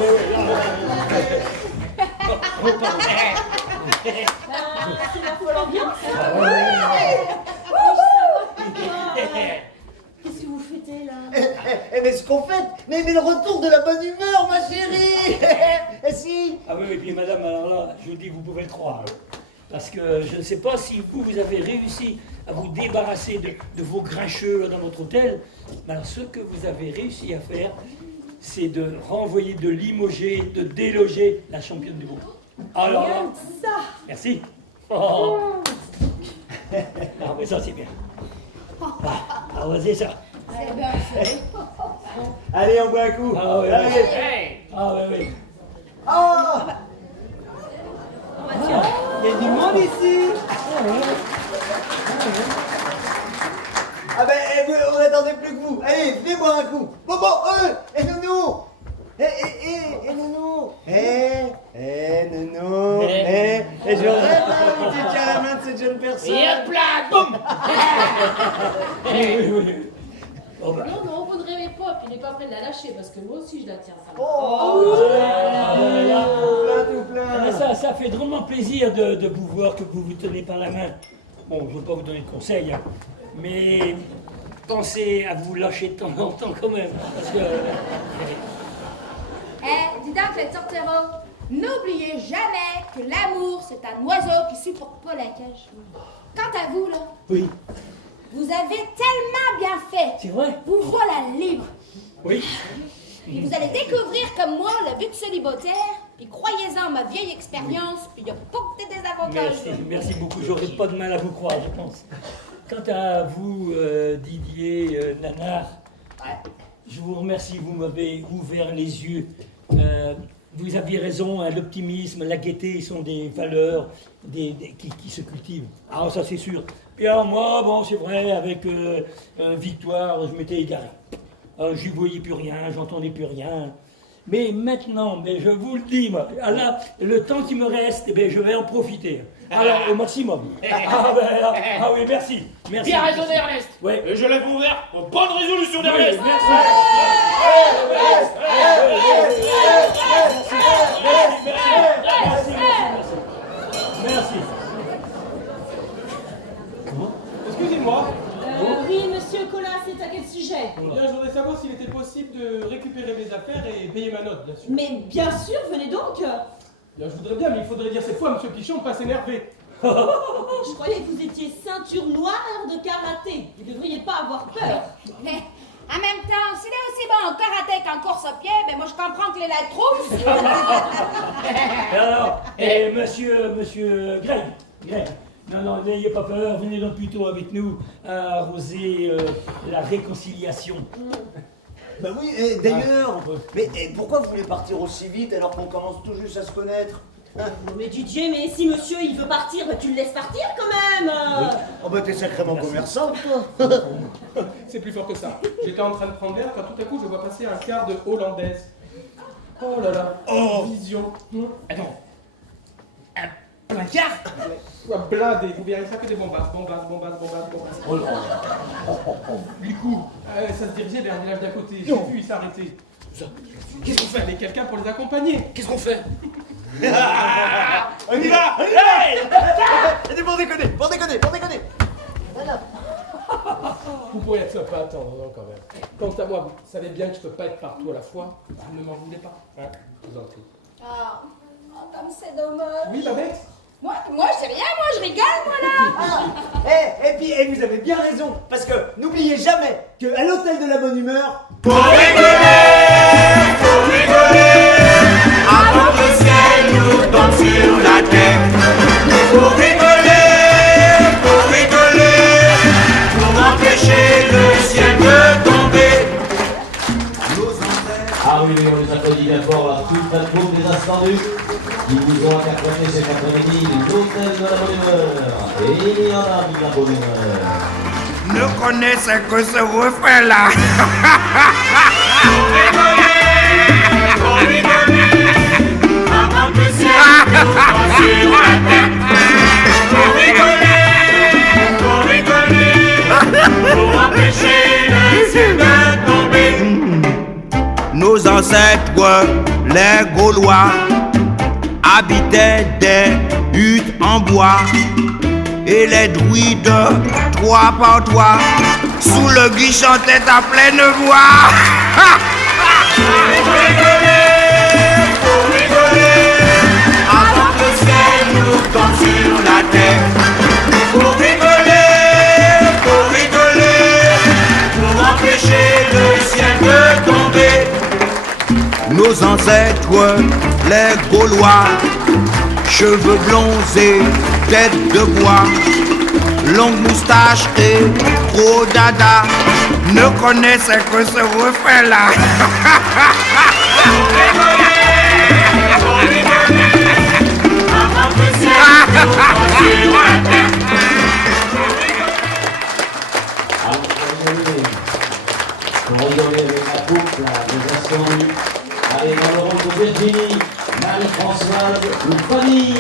C'est la folle ambiance. Qu'est-ce que vous fêtez là? Mais ce qu'on fête, mais le retour de la bonne humeur, ma chérie. Si. Ah oui, et puis madame, alors là, je vous dis, vous pouvez le croire. Parce que je ne sais pas si vous avez réussi à vous débarrasser de vos grincheux dans votre hôtel. Mais alors, ce que vous avez réussi à faire, c'est de renvoyer, de limoger, de déloger la championne du monde. Alors là, ça. merci. Oh. Ah, mais ça, c'est bien. Ah, vas-y, ça. C'est bien, c'est Allez, on boit un coup. Ah oui, Allez. Ah oui. Oh. Il y a du monde ici. Ah ben, on n'attendait plus que vous. Allez, venez boire un coup. Bon, et Nounou. Nounou. Nounou. Et je rêve là où tu tiens la main de cette jeune personne. Et hop là, boum. Oui. Oh, bah. Non, vous ne rêvez pas, puis il n'est pas prêt de la lâcher, parce que moi aussi je la tiens, ça. Ça fait drôlement plaisir de vous voir, que vous vous tenez par la main. Bon, je ne veux pas vous donner de conseils, hein, mais pensez à vous lâcher de temps en temps quand même, parce que... dis donc, les tortereaux, n'oubliez jamais que l'amour, c'est un oiseau qui supporte pas la cage. Quant à vous, là, Oui, vous avez tellement bien fait. c'est vrai. Vous voilà libre. Oui. Puis vous allez découvrir comme moi la vie de célibataire, puis croyez-en ma vieille expérience, puis il n'y a pas que des désavantages. Merci beaucoup, j'aurai pas de mal à vous croire, je pense. Quant à vous, Didier, Nanar, je vous remercie, vous m'avez ouvert les yeux. Vous aviez raison, hein, l'optimisme, la gaieté sont des valeurs qui se cultivent. Ah, ça c'est sûr. Et alors moi, bon, c'est vrai, avec Victoire, je m'étais égaré. Je voyais plus rien, j'entendais plus rien. Mais maintenant, mais je vous le dis, moi, là, le temps qui me reste, eh ben, je vais en profiter. Alors, au maximum. Ah oui, merci. Merci. Bien raisonné, Ernest. Ouais. Et je l'avais ouvert aux bonnes résolutions d'Ernest. Merci. Merci. Excusez-moi. Oui, monsieur Collas, c'est à quel sujet? Bien, je voudrais savoir s'il était possible de récupérer mes affaires et payer ma note, bien sûr. Mais bien sûr, venez donc. Bien, je voudrais bien, mais il faudrait dire cette fois à monsieur Pichon de pas s'énerver. Je croyais que vous étiez ceinture noire de karaté. Vous ne devriez pas avoir peur. En même temps, s'il est aussi bon en karaté qu'en course à pied, ben moi je comprends que les lettres troussent. Alors, monsieur Greg, non, n'ayez pas peur, venez donc plutôt avec nous à arroser la réconciliation. Bah oui, et d'ailleurs, mais pourquoi vous voulez partir aussi vite alors qu'on commence tout juste à se connaître? Mais Didier, mais si monsieur il veut partir, bah, tu le laisses partir quand même. Oh bah t'es sacrément commerçant, toi. C'est plus fort que ça. J'étais en train de prendre l'air quand tout à coup je vois passer un quart de hollandaise. Oh là là, vision. Attends. Un placard? Blindé, vous verrez ça que des bombasses. Du coup, ça se dirigeait vers le village d'à côté. J'ai vu, il s'est arrêté. Qu'est-ce qu'on fait? Il y avait quelqu'un pour les accompagner. Qu'est-ce qu'on fait? On y va. Bon déconner. Voilà. Vous pourriez être sympa, attends, quand même. Quant à moi, vous savez bien que je peux pas être partout à la fois. Ne m'en voulez pas. Hein, je vous en prie. Ah, comme c'est dommage. Oui, Babette? Moi, c'est rien, moi, je rigole, moi, là. Et puis, vous avez bien raison, parce que n'oubliez jamais qu'à l'hôtel de la bonne humeur, Pour rigoler, avant que le ciel nous tombe sur la tête. Pour rigoler, pour empêcher le ciel de tomber. Ah oui, on les applaudit bien fort, là, toute la troupe des Astendus, qui vous ont interprété cet après-midi l'hôtel de la bonne humeur. Et il y en a de la bonne humeur. Ne connaissez que ce refrain-là. Pour rigoler, avant que le ciel nous tombe sur la tête. Pour rigoler, pour empêcher le ciel de tomber. Nos ancêtres, les Gaulois, habitaient des huttes en bois. Et les druides, 3 par 3, sous le gui chantaient à pleine voix. Pour rigoler, avant que le ciel nous tombe sur la tête. Pour rigoler, pour empêcher le ciel de tomber. Nos ancêtres, les Gaulois, cheveux blonds et tête de bois, longue moustache et gros dada, ne connaissaient que ce refrain-là. Pour rigoler avec la couple, les Astendus. Allez, dans le rôle de Virginie, Marie-Françoise ou Fanny.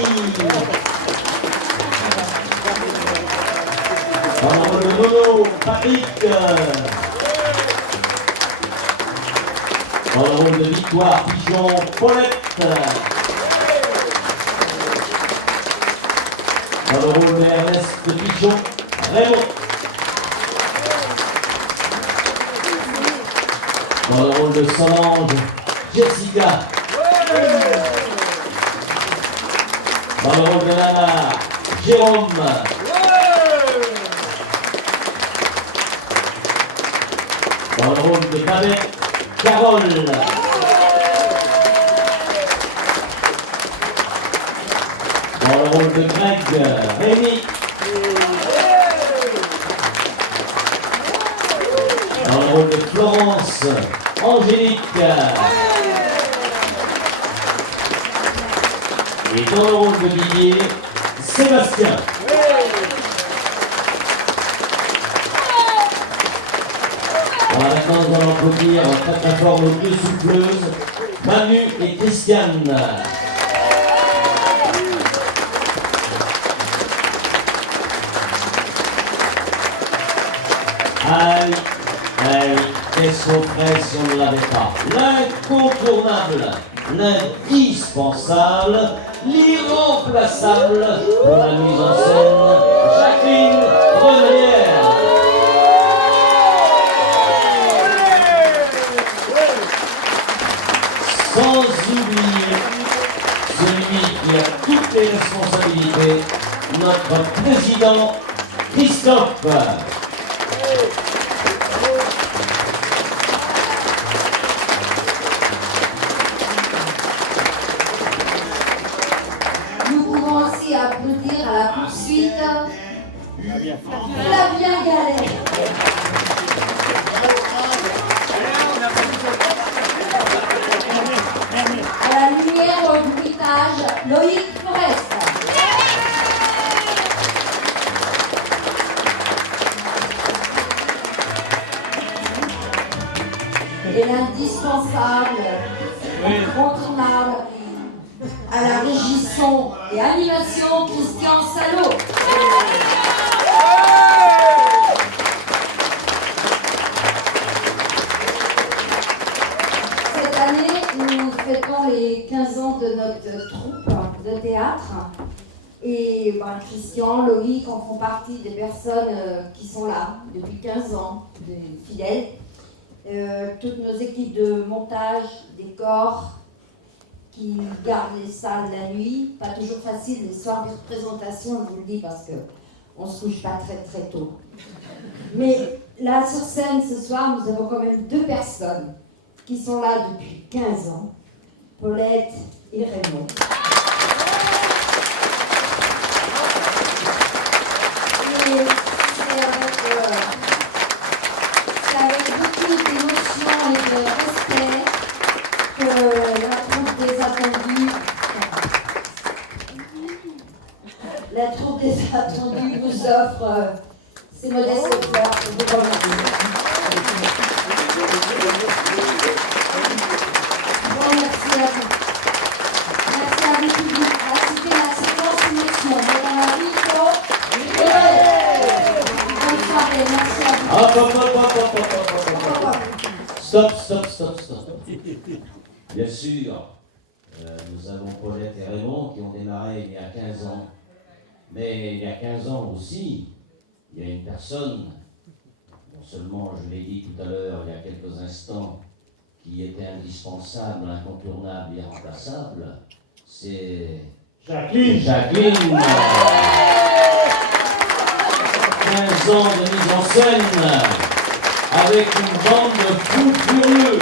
Dans le rôle de Nono, Patrick. Dans le rôle de Victoire, Pichon, Paulette. Dans le rôle de Ernest Pichon, Raymond. Dans le rôle de Solange, Jessica. Dans le rôle de Nana, Jérôme. Dans le rôle de Babette, Carole. Dans le rôle de Greg, Rémi. Dans le rôle de Florence, Angélique. Et dans le rôle de Didier, Sébastien. Dans Voilà, maintenant nous allons applaudir très très fort nos deux souffleuses, Manu et Christiane. Aïe, aïe, qu'est-ce qu'on ferait si on ne l'avait pas? L'incontournable, l'indispensable, l'irremplaçable pour la mise en scène, Jacqueline Renelière. Sans oublier celui qui a toutes les responsabilités, notre président Christophe. Nous pouvons aussi applaudir à la poursuite Flavien Gallet. À la lumière au bruitage, Loïc Forest. Et l'indispensable, l'incontournable, à la régie son et animation, Christian Salot. Cette année, nous fêtons les 15 ans de notre troupe de théâtre. Et Christian, Loïc en font partie des personnes qui sont là depuis 15 ans, des fidèles. Toutes nos équipes de montage, décor, qui gardent les salles la nuit. Pas toujours facile les soirs de représentation, je vous le dis, parce qu'on ne se couche pas très très tôt. Mais là, sur scène, ce soir, nous avons quand même deux personnes qui sont là depuis 15 ans, Paulette et Raymond. Et c'est avec beaucoup d'émotion et de respect que la troupe des attendus vous offre ces modestes fleurs pour vous remercier. Bon, merci à vous. Merci à vous public. À citer la séquence émotion. Madame la Rico. Bonne soirée. Merci à vous. Stop. Bien sûr, nous avons Paulette et Raymond qui ont démarré il y a 15 ans. Mais il y a 15 ans aussi, il y a une personne, non seulement, je l'ai dit tout à l'heure, il y a quelques instants, qui était indispensable, incontournable, irremplaçable, c'est Jacqueline. 15 ans de mise en scène, avec une bande de fous furieux.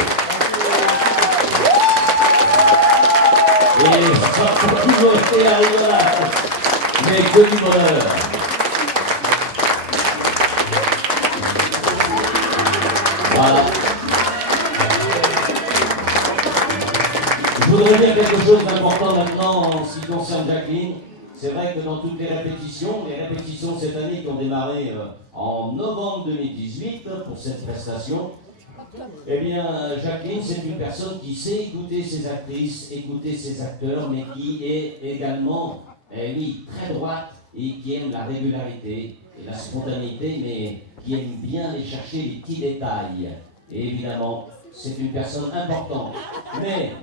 Et ça a toujours été à rigolade, mais que du bonheur. Voilà. Je voudrais dire quelque chose d'important maintenant en ce qui concerne Jacqueline. C'est vrai que dans toutes les répétitions cette année qui ont démarré en novembre 2018 pour cette prestation, eh bien, Jacqueline, c'est une personne qui sait écouter ses actrices, écouter ses acteurs, mais qui est également, très droite et qui aime la régularité et la spontanéité, mais qui aime bien aller chercher les petits détails. Et évidemment, c'est une personne importante. Mais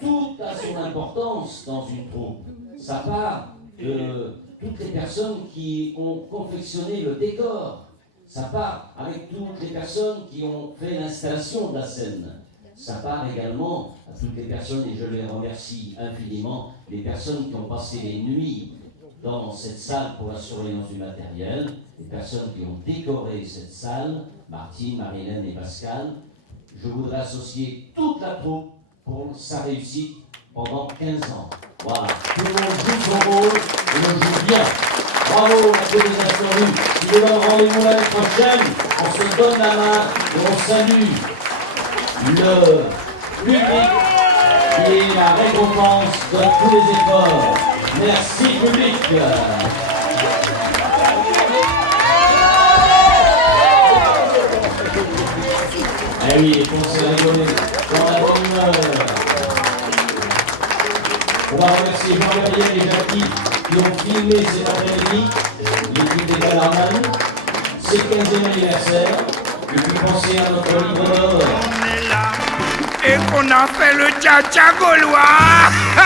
tout a son importance dans une troupe. Ça part de toutes les personnes qui ont confectionné le décor. Ça part avec toutes les personnes qui ont fait l'installation de la scène. Ça part également à toutes les personnes, et je les remercie infiniment, les personnes qui ont passé les nuits dans cette salle pour la surveillance du matériel, les personnes qui ont décoré cette salle, Martine, Marilène et Pascal. Je voudrais associer toute la troupe pour sa réussite pendant 15 ans. Voilà, tout le monde joue son rôle et le joue bien. Bravo, la cotisation rue. Si vous donne rendez-vous l'année prochaine, on se donne la main et on salue le public qui est la récompense de tous les efforts. Merci public. Merci. oui, et pensez à rigoler dans la bonne humeur. On va remercier Jean-Gabriel et Jackie qui ont filmé cet après-midi, l'équipe des Calarman, c'est le 15e anniversaire, et puis pensez à notre livre d'or. Et qu'on a fait le tcha-tcha gaulois.